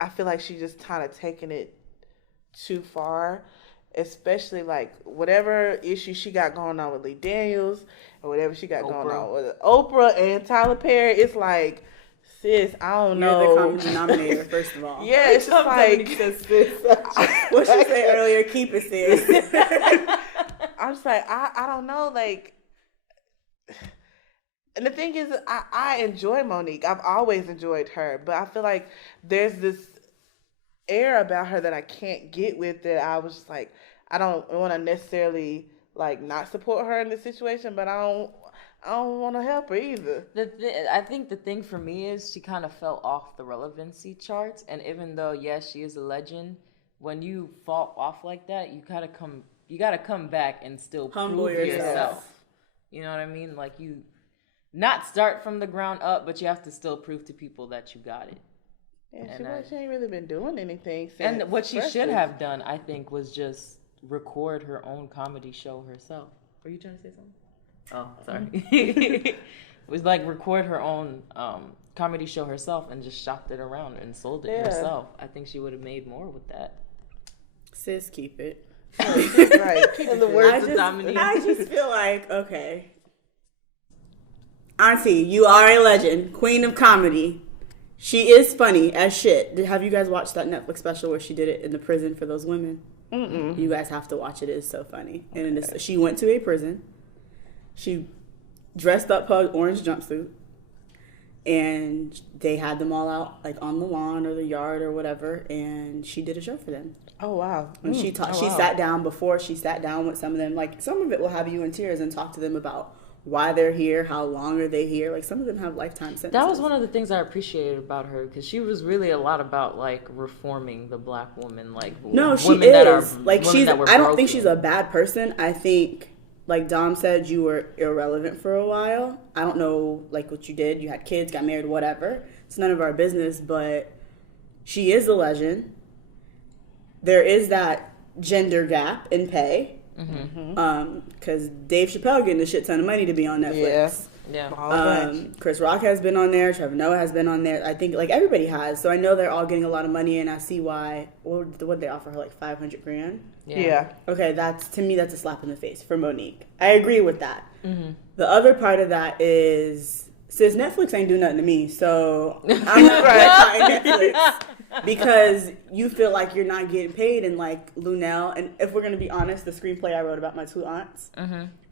I feel like she's just kind of taking it too far. especially like whatever issue she got going on with Lee Daniels or whatever she got going on with Oprah and Tyler Perry. It's like, sis, I don't know. You're the common denominator, first of all. Yeah, it's just like, what she said earlier, keep it sis. I'm just like, I don't know, like, and the thing is, I enjoy Monique. I've always enjoyed her, but I feel like there's this air about her that I can't get with, that I was just like, I don't want to necessarily like not support her in this situation, but I don't want to help her either. I think the thing for me is she kind of fell off the relevancy charts, and even though yes, she is a legend, when you fall off like that, you gotta come back and still prove yourself. You know what I mean? Like, you not start from the ground up, but you have to still prove to people that you got it. Yeah, she ain't really been doing anything since. And what she should have done, I think, was just record her own comedy show herself. Were you trying to say something? Oh, sorry. It was like record her own comedy show herself and just shopped it around and sold it herself. I think she would have made more with that. Sis, keep it. Right. In the words of Dominique. I just feel like, okay, Auntie, you are a legend, queen of comedy. She is funny as shit. Have you guys watched that Netflix special where she did it in the prison for those women? Mm-mm. You guys have to watch it. It is so funny. And she went to a prison. She dressed up her orange jumpsuit, and they had them all out like on the lawn or the yard or whatever, and she did a show for them. Oh wow! And she sat down before she sat down with some of them. Like, some of it will have you in tears, and talk to them about why they're here, how long are they here. Like, some of them have lifetime sentences. That was one of the things I appreciated about her, because she was really a lot about like reforming the black woman. Like, no, she women is. that are like, she's. I don't think broken. she's a bad person. I think, like Dom said, you were irrelevant for a while. I don't know, like, what you did. You had kids, got married, whatever. It's none of our business, but she is a legend. There is that gender gap in pay. Because Dave Chappelle getting a shit ton of money to be on Netflix. Yeah. Chris Rock has been on there. Trevor Noah has been on there. I think, like, everybody has. So I know they're all getting a lot of money, and I see why. What did they offer her, like $500,000? Yeah. Okay, to me, that's a slap in the face for Monique. I agree with that. Mm-hmm. The other part of that is, sis, Netflix ain't do nothing to me, so I'm not right. Netflix. Because you feel like you're not getting paid, and like Lunel, and if we're gonna be honest, the screenplay I wrote about my two aunts,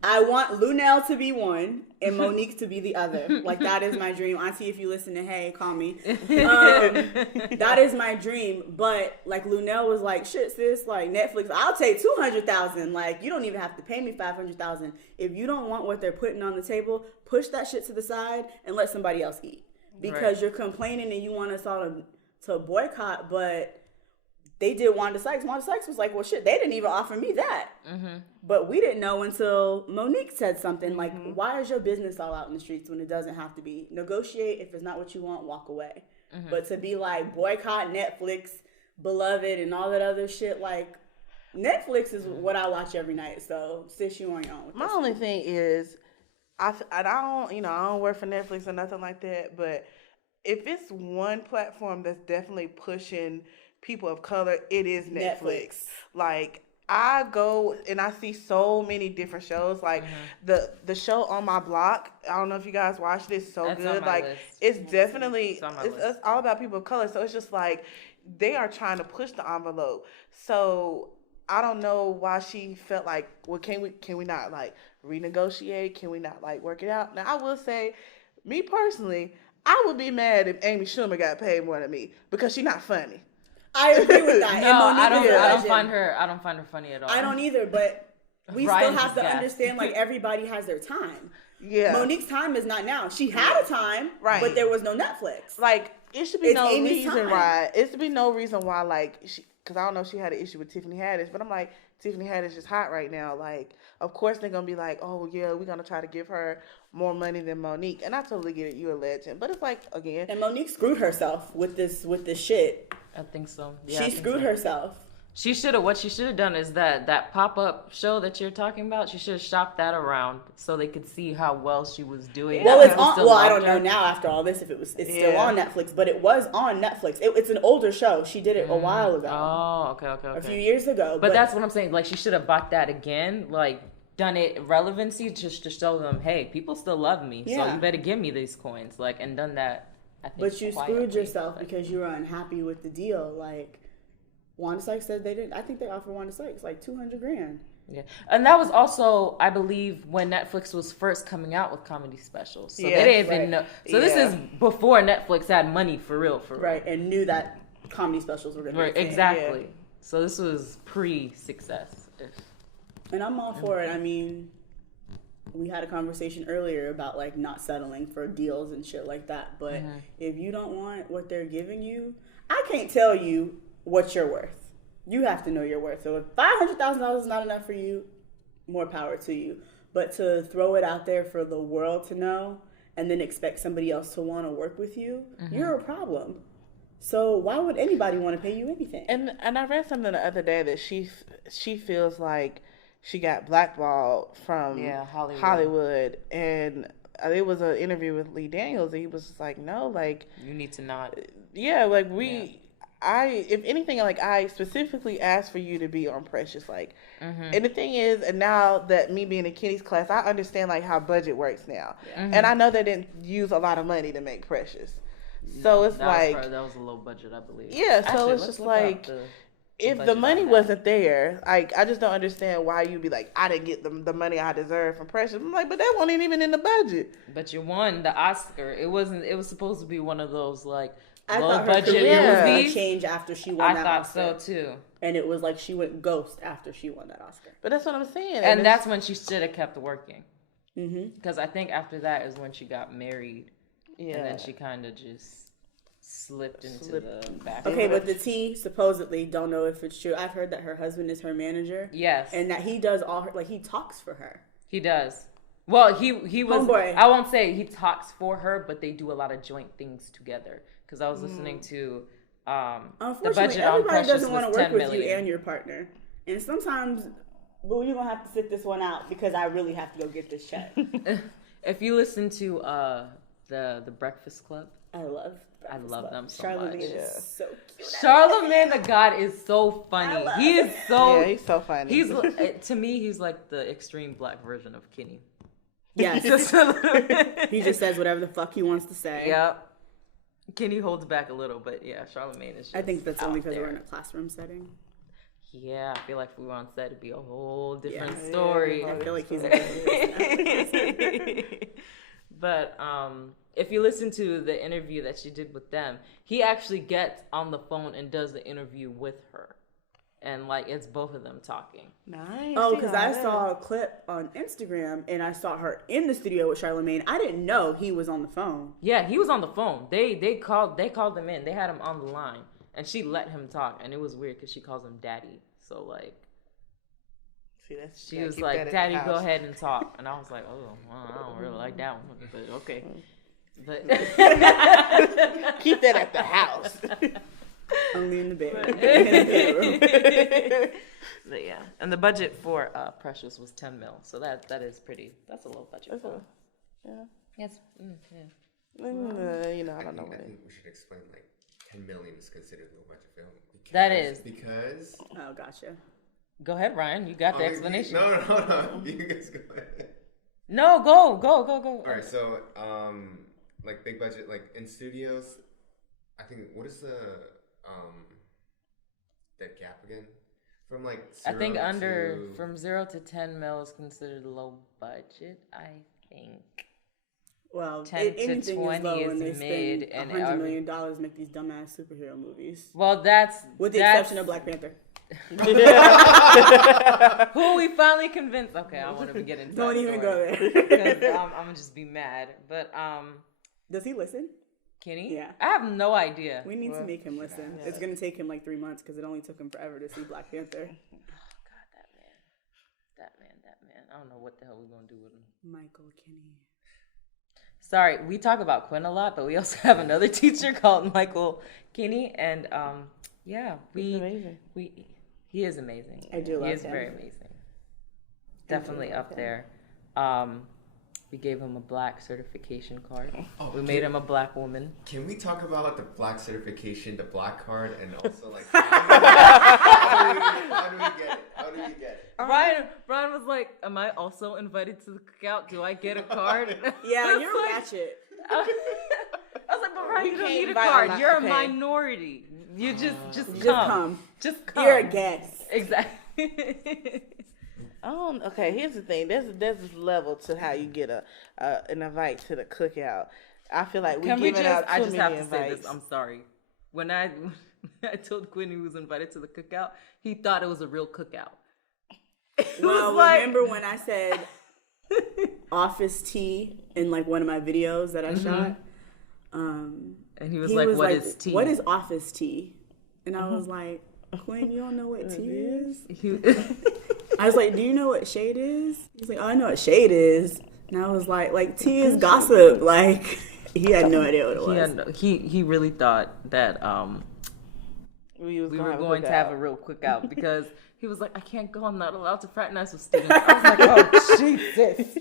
I want Lunel to be one and Monique to be the other. Like, that is my dream. Auntie, if you listen to, hey, call me. That is my dream. But like, Lunel was like, shit, sis, like, Netflix, I'll take $200,000. Like, you don't even have to pay me $500,000. If you don't want what they're putting on the table, push that shit to the side and let somebody else eat. Because you're complaining and you want us all to boycott, but they did Wanda Sykes. Wanda Sykes was like, well, shit, they didn't even offer me that. But we didn't know until Monique said something like, why is your business all out in the streets when it doesn't have to be? Negotiate. If it's not what you want, walk away. But to be like, boycott Netflix, beloved, and all that other shit, like, Netflix is what I watch every night. So, sis, you on your own with My only thing is, I don't work for Netflix or nothing like that, but if it's one platform that's definitely pushing people of color, it is Netflix. Like, I go and I see so many different shows. Like, the show On My Block, I don't know if you guys watched it, it's so That's good. on my Like, list. it's definitely, It's it's all about people of color. So it's just like, they are trying to push the envelope. So I don't know why she felt like, well, can we not, like, renegotiate? Can we not, like, work it out? Now, I will say, me personally, I would be mad if Amy Schumer got paid more than me, because she's not funny. I agree with that. No, I don't find her funny at all. I don't either, but we Ryan's still have to gas. understand, like, everybody has their time. Yeah. Monique's time is not now. She had a time, Right. but there was no Netflix. Like, it should be It's no Amy's reason time. why. It should be no reason why, like, because I don't know if she had an issue with Tiffany Haddish, but I'm like, Tiffany Haddish is hot right now. Like, of course they're going to be like, oh, yeah, we're going to try to give her more money than Monique. And I totally get it. You're a legend. But it's like, again. And Monique screwed herself with this shit. I think so. Yeah, She screwed herself. What she should have done is that pop-up show that you're talking about, she should have shopped that around so they could see how well she was doing. Well, it's People on. still Well, I loved don't know her. now after all this if it's still on Netflix, but it was on Netflix. It's an older show. She did it a while ago. Oh, okay. A few years ago. But that's what I'm saying. Like, she should have bought that again. Like, done it relevancy just to show them, hey, people still love me, so you better give me these coins. Like, and done that. I think, but you screwed yourself because you were unhappy with the deal. Like, Wanda Sykes said they didn't. I think they offered Wanda Sykes like $200,000. Yeah, and that was also, I believe, when Netflix was first coming out with comedy specials. So they didn't even know. So this is before Netflix had money for real. Right, and knew that comedy specials were going to be a thing. Exactly. Yeah. So this was pre-success. And I'm all for it. I mean, we had a conversation earlier about like not settling for deals and shit like that. But if you don't want what they're giving you, I can't tell you what you're worth. You have to know your worth. So if $500,000 is not enough for you, more power to you. But to throw it out there for the world to know and then expect somebody else to want to work with you, you're a problem. So why would anybody want to pay you anything? And I read something the other day that she feels like she got blackballed from Hollywood. And it was an interview with Lee Daniels, and he was just like, no, like, you need to not. Yeah, like if anything, like, I specifically asked for you to be on Precious, like, and the thing is, and now that me being in Kenny's class, I understand like how budget works now, and I know they didn't use a lot of money to make Precious, so it's like that was a low budget, I believe. Yeah, so actually, it's just like if the money wasn't there, like, I just don't understand why you'd be like, I didn't get the money I deserve from Precious. I'm like, but that wasn't even in the budget. But you won the Oscar. It wasn't. It was supposed to be one of those like. I low thought her budget career was movies. going to change after she won that Oscar. I thought so too. And it was like she went ghost after she won that Oscar. But that's what I'm saying. And that's when she should have kept working. Because I think after that is when she got married. Yeah. And then she kind of just slipped into the back. Okay, but the T, supposedly, don't know if it's true. I've heard that her husband is her manager. Yes. And that he does all her, like, he talks for her. He does. Well, he was. Homeboy. I won't say he talks for her, but they do a lot of joint things together. Because I was listening to the budget on everybody Precious doesn't want was to work $10 with million. you and your partner. And sometimes, boo, you're going to have to sit this one out because I really have to go get this check. If you listen to the Breakfast Club, I love them so Charlamagne much. is so cute. Charlamagne the God is so funny. He is so. Yeah, he's so funny. He's to me, he's like the extreme black version of Kenny. Yes. Just a little bit. He just says whatever the fuck he wants to say. Yep. Kenny holds back a little, but yeah, Charlamagne is just I think that's only because there. we're in a classroom setting. Yeah, I feel like if we were on set, it'd be a whole different story. Yeah, I feel like he's a But if you listen to the interview that she did with them, he actually gets on the phone and does the interview with her. And, like, it's both of them talking. Nice. Oh, because I saw a clip on Instagram, and I saw her in the studio with Charlamagne. I didn't know he was on the phone. Yeah, he was on the phone. They called him in. They had him on the line. And she let him talk. And it was weird because she calls him Daddy. So, like, she was like, Daddy, go ahead and talk. And I was like, oh, well, I don't really like that one. But okay. But keep that at the house. Only in the bedroom. But yeah, and the budget for Precious was $10 million, so that's a low budget. Yeah. Yes. I don't know. I think we should explain like $10 million is considered low budget film. Because. Oh, gotcha. Go ahead, Ryan. You got the explanation. No. You guys go ahead. No, go. All right, so like big budget, like in studios, I think what is that gap again? From like from 0 to 10 mil is considered low budget, I think. Well, 10 to anything 20 is low when they is mid, spend and $100 million make these dumbass superhero movies. Well, that's with the exception of Black Panther. Who we finally convinced. Okay, I want to get into. Don't even go there. Because I'm gonna just be mad. But does he listen? Kenny? Yeah. I have no idea. We need to make him listen. Yeah. It's gonna take him like 3 months because it only took him forever to see Black Panther. Oh God, that man. I don't know what the hell we're gonna do with him. Michael Kenny. Sorry, we talk about Quinn a lot, but we also have another teacher called Michael Kinney, and He is amazing. I do love him. He is very amazing. Definitely up him. there. We gave him a black certification card. Oh, We made him a black woman. Can we talk about the black certification, the black card, and also like how do we get it? How do we get it? Brian was like, "Am I also invited to the cookout? Do I get a card?" Yeah, you're ratchet. I was like, "But Brian, you don't need a invite card. him. You're a Okay. minority. You just come. Just come. You're a guest. Exactly." Okay, here's the thing. There's this level to how you get an invite to the cookout. I feel like we're giving out too I just many have to invites. say this. I'm sorry. When I told Quinn he was invited to the cookout, he thought it was a real cookout. Well, remember when I said office tea in like one of my videos that I shot? And he was like, "What is tea? What is office tea?" And I was like, "Quinn, you don't know what tea is?" I was like, "Do you know what shade is?" He's like, "Oh, I know what shade is." And I was like tea is gossip. Like, he had no idea what it was. He really thought that we were going to have a real cookout because he was like, "I can't go. I'm not allowed to fraternize with students." I was like, "Oh, Jesus."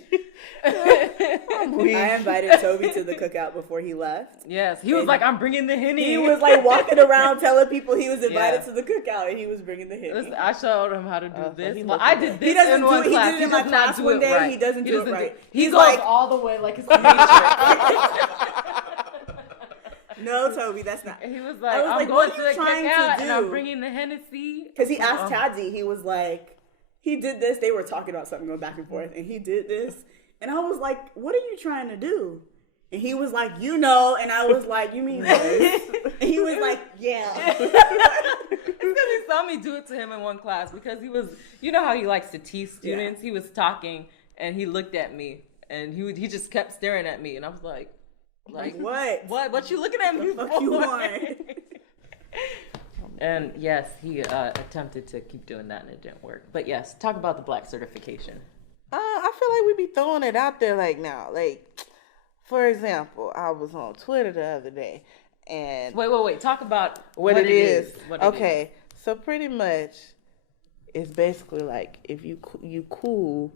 I invited Toby to the cookout before he left. Yes, he was like, "I'm bringing the Henny." He was like walking around telling people he was invited Yeah. to the cookout, and he was bringing the Henny. Listen, I showed him how to do this. he Well, looked I at did it. this He doesn't in do one it. He class. did it in my does not class do one it day. right. He doesn't do it right. He He's goes like- all the way like his nature. No, Toby, that's not. And he was I like, was "I'm like, going what to are the you trying to cookout and I'm do?" bringing the Hennessy." Because he asked Tadzie, he was like, he did this. They were talking about something going back and forth, and he did this. And I was like, "What are you trying to do?" And he was like, "You know." And I was like, "You mean this?" And he was like, "Yeah." It's because he saw me do it to him in one class because he was, you know how he likes to tease students. Yeah. He was talking and he looked at me and he just kept staring at me and I was like, what you looking at me for? What you want? And yes, he attempted to keep doing that and it didn't work. But yes, talk about the black certification. I feel like we be throwing it out there like now. Like, for example, I was on Twitter the other day, and Wait. Talk about what it is. What it Okay, so pretty much, it's basically like if you cool,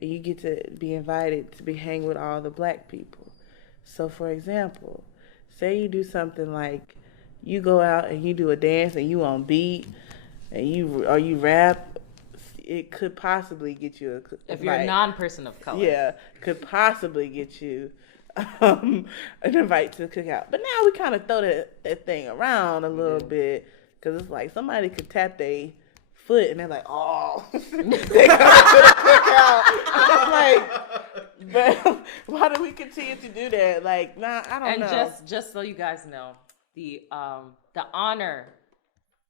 and you get to be invited to be hang with all the black people. So, for example, say you do something like you go out and you do a dance and you on beat, and you rap. It could possibly get you If you're a non-person of color. Yeah, could possibly get you an invite to the cookout. But now we kind of throw that thing around a little bit because it's like somebody could tap their foot and they're like, "Oh, they come to the cookout." I'm like, but why do we continue to do that? Like, nah, I don't know. And just so you guys know, the honor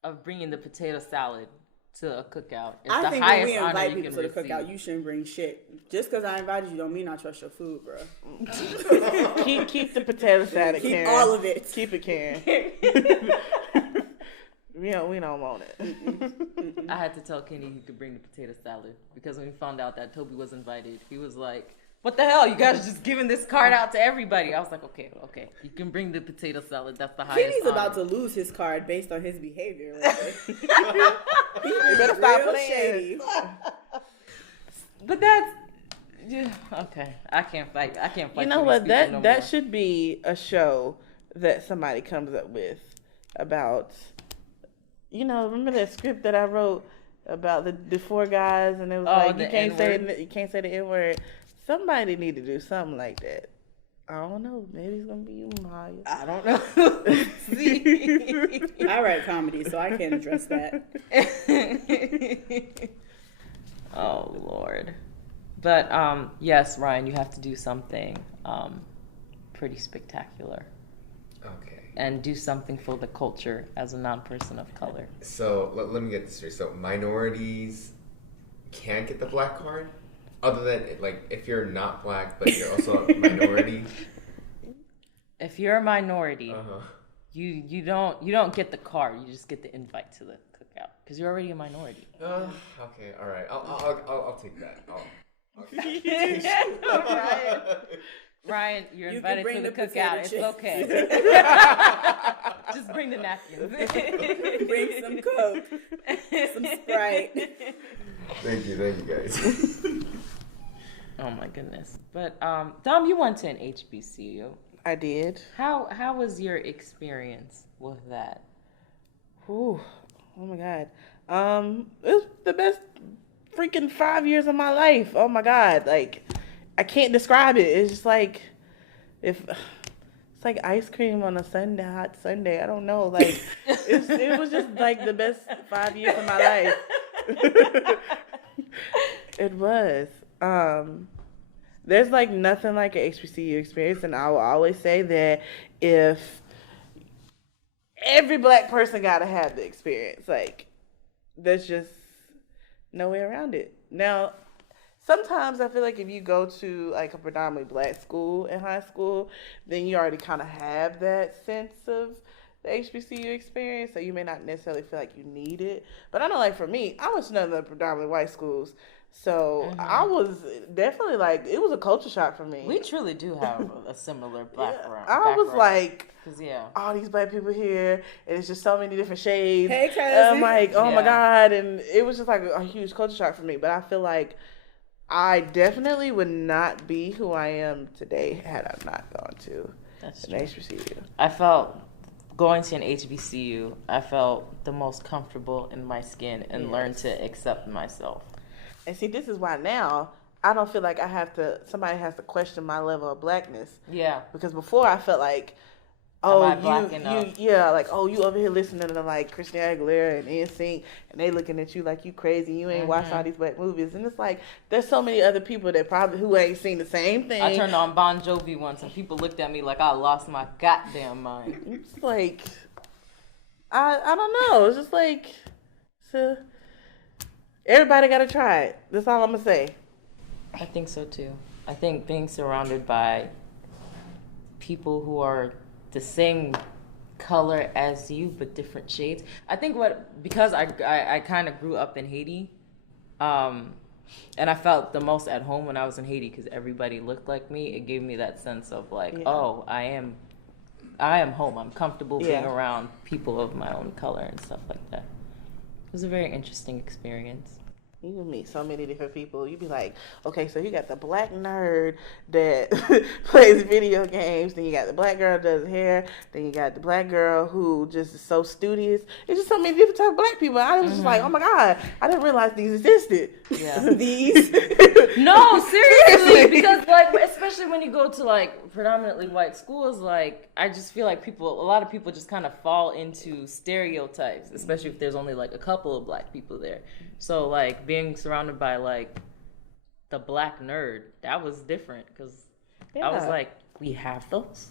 of bringing the potato salad to a cookout is I the think when highest we honor invite you people can to the receive. cookout, you shouldn't bring shit. Just because I invited you don't mean I trust your food, bro. keep the potato salad, Keep Karen. all of it. Keep it, Karen. we don't want it. I had to tell Kenny he could bring the potato salad because when he found out that Toby was invited, he was like, "What the hell? You guys are just giving this card out to everybody." I was like, okay. You can bring the potato salad. That's the highest Kenny's honor. about to lose his card based on his behavior. You better stop Real playing. shady. But that's... Yeah, okay. I can't fight. You know with what? these people no That more. should be a show that somebody comes up with about. You know, remember that script that I wrote about the four guys, and it was like the you can't say the N-word. Somebody need to do something like that. I don't know. Maybe it's gonna be you, Maya. I don't know. See? I write comedy, so I can't address that. Oh, Lord. But, yes, Ryan, you have to do something pretty spectacular. Okay. And do something for the culture as a non-person of color. So let me get this straight. So minorities can't get the black card, other than like if you're not black but you're also a minority. If you're a minority, Uh-huh. you don't get the card. You just get the invite to the cookout because you're already a minority. Okay, all right. I'll take that. Ryan, you're You invited can bring to the the cookout. It's potato okay. Just bring the napkins. Bring some Coke, some Sprite. Thank you guys. Oh my goodness. But Dom, you went to an HBCU. I did. How was your experience with that? Ooh, oh my God. It was the best freaking 5 years of my life. Oh my God. Like, I can't describe it. It's just like, it's like ice cream on a Sunday, hot Sunday. I don't know. Like, it was just like the best 5 years of my life. It was. There's like nothing like an HBCU experience, and I will always say that if every black person gotta have the experience, like, there's just no way around it. Now, sometimes I feel like if you go to like a predominantly black school in high school, then you already kind of have that sense of the HBCU experience, so you may not necessarily feel like you need it. But I know, like, for me, I went to none of the predominantly white schools, so I was definitely like, it was a culture shock for me. We truly do have a similar background. I was like, yeah, all these black people here, and it's just so many different shades. Hey, cousin. I'm like, oh my God, and it was just like a huge culture shock for me. But I feel like I definitely would not be who I am today had I not gone to an HBCU. I felt going to an HBCU, I felt the most comfortable in my skin and learned to accept myself. And see, this is why now I don't feel like somebody has to question my level of blackness. Yeah. Because before I felt like, you over here listening to like Christina Aguilera and NSYNC, and they looking at you like you crazy, you ain't watched all these black movies, and it's like there's so many other people that who ain't seen the same thing. I turned on Bon Jovi once, and people looked at me like I lost my goddamn mind. It's like, I don't know. It's just like, so everybody got to try it. That's all I'm gonna say. I think so too. I think being surrounded by people who are the same color as you but different shades. I think because I kind of grew up in Haiti, and I felt the most at home when I was in Haiti because everybody looked like me. It gave me that sense of like, oh, I am home. I'm comfortable being around people of my own color and stuff like that. It was a very interesting experience. You will meet so many different people. You be like, okay, so you got the black nerd that plays video games. Then you got the black girl that does hair. Then you got the black girl who just is so studious. It's just so many different types of black people. I was just like, oh my God, I didn't realize these existed. Yeah. These. No, seriously, because like, especially when you go to like predominantly white schools, like I just feel like a lot of people just kind of fall into stereotypes, especially if there's only like a couple of black people there. So like being surrounded by like the black nerd, that was different because I was like, we have those.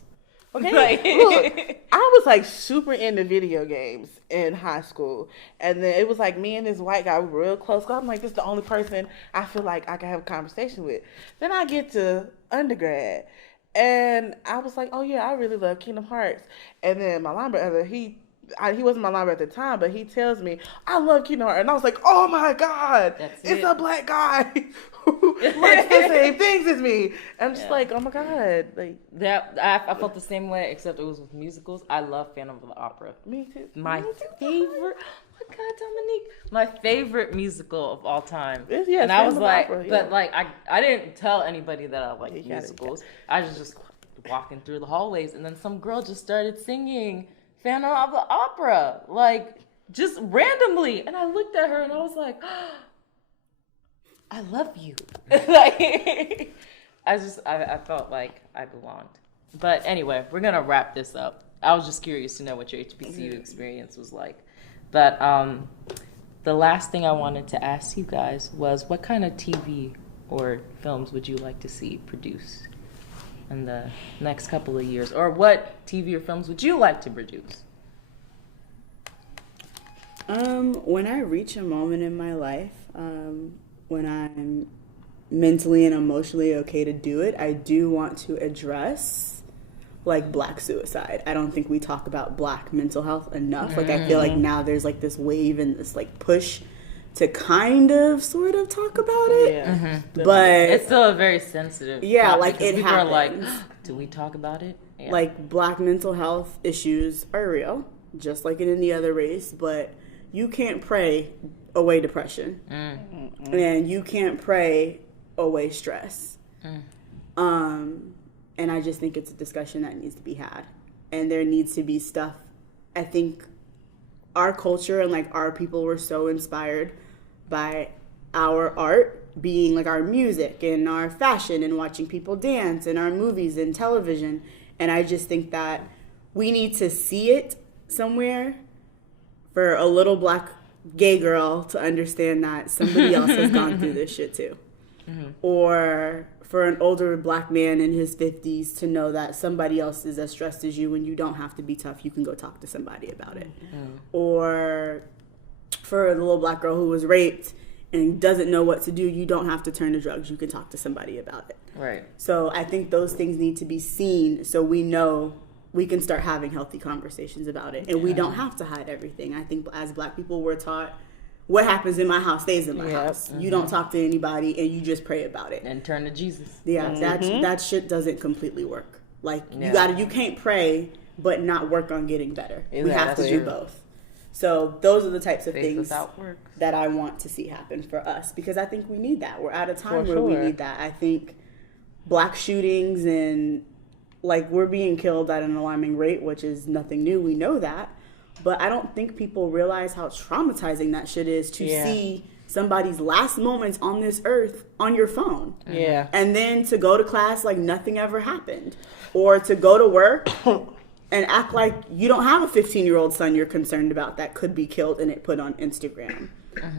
Okay, Like, look, I was like super into video games in high school, and then it was like me and this white guy were real close. I'm like, this is the only person I feel like I can have a conversation with. Then I get to undergrad, and I was like, oh yeah, I really love Kingdom Hearts. And then my line brother, he wasn't my line brother at the time, but he tells me, I love Kingdom Hearts. And I was like, oh my God, it's a black guy who likes the same things as me. I'm just like, oh my God. Like that, I felt the same way, except it was with musicals. I love Phantom of the Opera. Me too. My favorite. Oh my God, Dominique. My favorite musical of all time. Yeah, and I was like, Opera, but like, I didn't tell anybody that I like musicals. I was just walking through the hallways, and then some girl just started singing Phantom of the Opera, like just randomly, and I looked at her and I was like, oh, I love you. Like, I felt like I belonged. But anyway, we're gonna wrap this up. I was just curious to know what your HBCU experience was like. But the last thing I wanted to ask you guys was, what kind of TV or films would you like to see produced in the next couple of years? Or what TV or films would you like to produce? When I reach a moment in my life, when I'm mentally and emotionally okay to do it, I do want to address like black suicide. I don't think we talk about black mental health enough. Like I feel like now there's like this wave and this like push to kind of, sort of talk about it. Yeah. But It's still a very sensitive Yeah, topic, like, 'cause it people are like, happens. do we talk about it? Yeah. like, Black mental health issues are real, just like in any other race, but you can't pray away depression. And you can't pray away stress. And I just think it's a discussion that needs to be had. And there needs to be stuff. I think our culture and like our people were so inspired by our art being like our music and our fashion and watching people dance and our movies and television. And I just think that we need to see it somewhere for a little Black gay girl to understand that somebody else has gone through this shit too. Or for an older Black man in his 50s to know that somebody else is as stressed as you and you don't have to be tough. You can go talk to somebody about it. Or for a little Black girl who was raped and doesn't know what to do, you don't have to turn to drugs. You can talk to somebody about it. Right. So I think those things need to be seen so we know we can start having healthy conversations about it. And we don't have to hide everything. I think as Black people, we're taught what happens in my house stays in my house. You don't talk to anybody and you just pray about it. And turn to Jesus. Yeah, that shit doesn't completely work. Like, you can't pray but not work on getting better. We have to do both. So those are the types of things that I want to see happen for us, because I think we need that. We're at a time where we need that. I think Black shootings and like we're being killed at an alarming rate, which is nothing new. We know that. But I don't think people realize how traumatizing that shit is to see somebody's last moments on this earth on your phone. Yeah. And then to go to class like nothing ever happened. Or to go to work and act like you don't have a 15-year-old son you're concerned about that could be killed and it put on Instagram.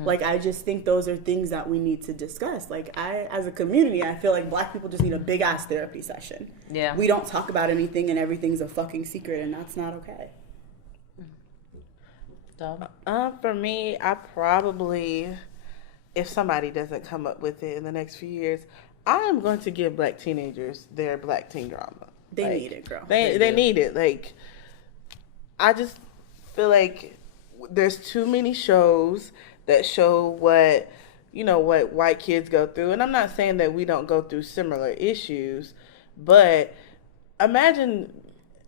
Like, I just think those are things that we need to discuss. Like, as a community, I feel like Black people just need a big-ass therapy session. Yeah. We don't talk about anything and everything's a fucking secret, and that's not okay. For me, I probably, if somebody doesn't come up with it in the next few years, I am going to give Black teenagers their Black teen drama. They need it, girl. They need it. Like, I just feel like there's too many shows that show what white kids go through. And I'm not saying that we don't go through similar issues, but imagine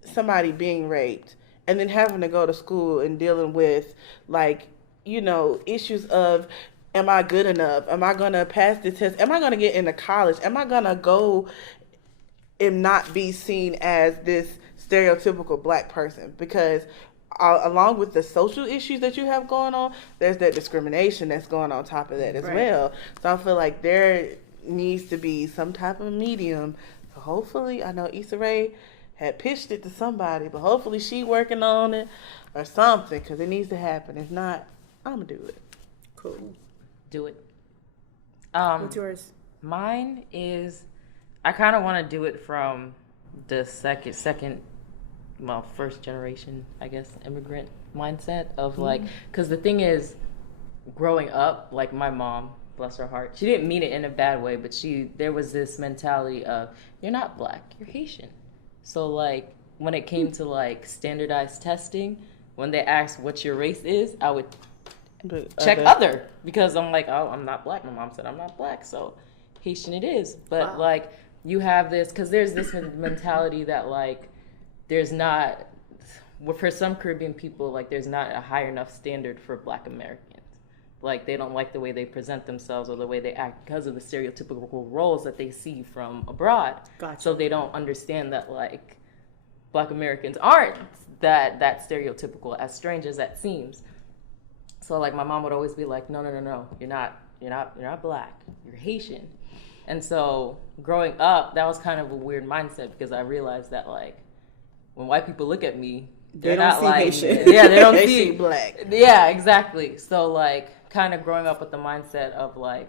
somebody being raped and then having to go to school and dealing with, like, issues of, am I good enough? Am I going to pass the test? Am I going to get into college? Am I going to go and not be seen as this stereotypical Black person? Because along with the social issues that you have going on, there's that discrimination that's going on top of that as well. So I feel like there needs to be some type of medium. So hopefully, I know Issa Rae had pitched it to somebody, but hopefully she working on it or something, because it needs to happen. If not, I'm going to do it. Cool. Do it. What's yours? Mine is, I kind of want to do it from the first generation, I guess, immigrant mindset of like, because the thing is, growing up, like my mom, bless her heart, she didn't mean it in a bad way, but there was this mentality of, you're not Black, you're Haitian. So like when it came to like standardized testing, when they asked what your race is, I would check other, because I'm like, oh, I'm not Black. My mom said I'm not Black, so Haitian it is. But like, you have this, because there's this mentality that like there's not, for some Caribbean people, like there's not a high enough standard for Black Americans. Like, they don't like the way they present themselves or the way they act because of the stereotypical roles that they see from abroad. Gotcha. So they don't understand that, like, Black Americans aren't that stereotypical, as strange as that seems. So, like, my mom would always be like, no, you're not Black, you're Haitian. And so, growing up, that was kind of a weird mindset, because I realized that, like, when white people look at me, they're not like Haitian. Yeah, they don't They see see Black. Yeah, exactly. So like, kind of growing up with the mindset of like,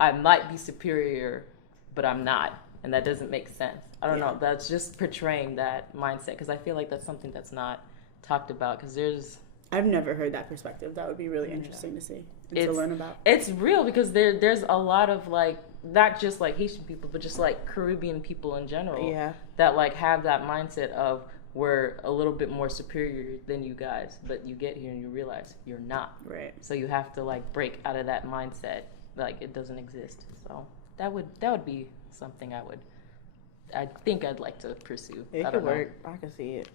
I might be superior, but I'm not, and that doesn't make sense. I don't know. That's just portraying that mindset, because I feel like that's something that's not talked about. Because I've never heard that perspective. That would be really interesting to see and to learn about. It's real, because there's a lot of like, not just like Haitian people, but just like Caribbean people in general, that like have that mindset of, we're a little bit more superior than you guys, but you get here and you realize you're not. Right. So you have to like break out of that mindset, like it doesn't exist. So that would be something I think I'd like to pursue. It I could don't know. work. I can see it.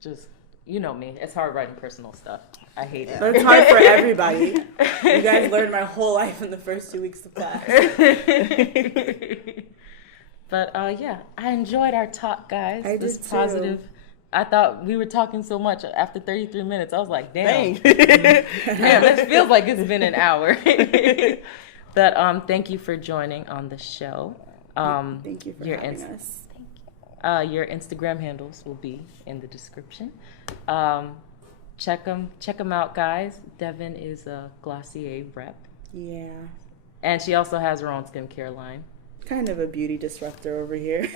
Just, you know me, it's hard writing personal stuff. I hate it. But it's hard for everybody. You guys learned my whole life in the first 2 weeks of class. But yeah, I enjoyed our talk, guys. I This did positive. too. I thought we were talking so much. After 33 minutes, I was like, damn, Dang. damn, this feels like it's been an hour. But thank you for joining on the show. Thank you for your having us. Your Instagram handles will be in the description. Check them out, guys. Devin is a Glossier rep. Yeah. And she also has her own skincare line. Kind of a beauty disruptor over here.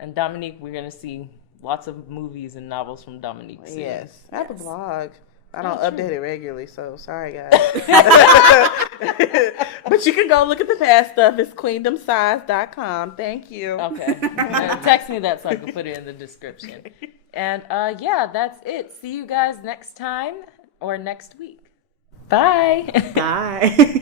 And Dominique, we're going to see lots of movies and novels from Dominique soon. Yes. I have a blog. I don't Oh, update true. it regularly, so sorry, guys. But you can go look at the past stuff. It's queendomsize.com. Thank you. Okay. Text me that so I can put it in the description. And yeah, that's it. See you guys next time or next week. Bye. Bye.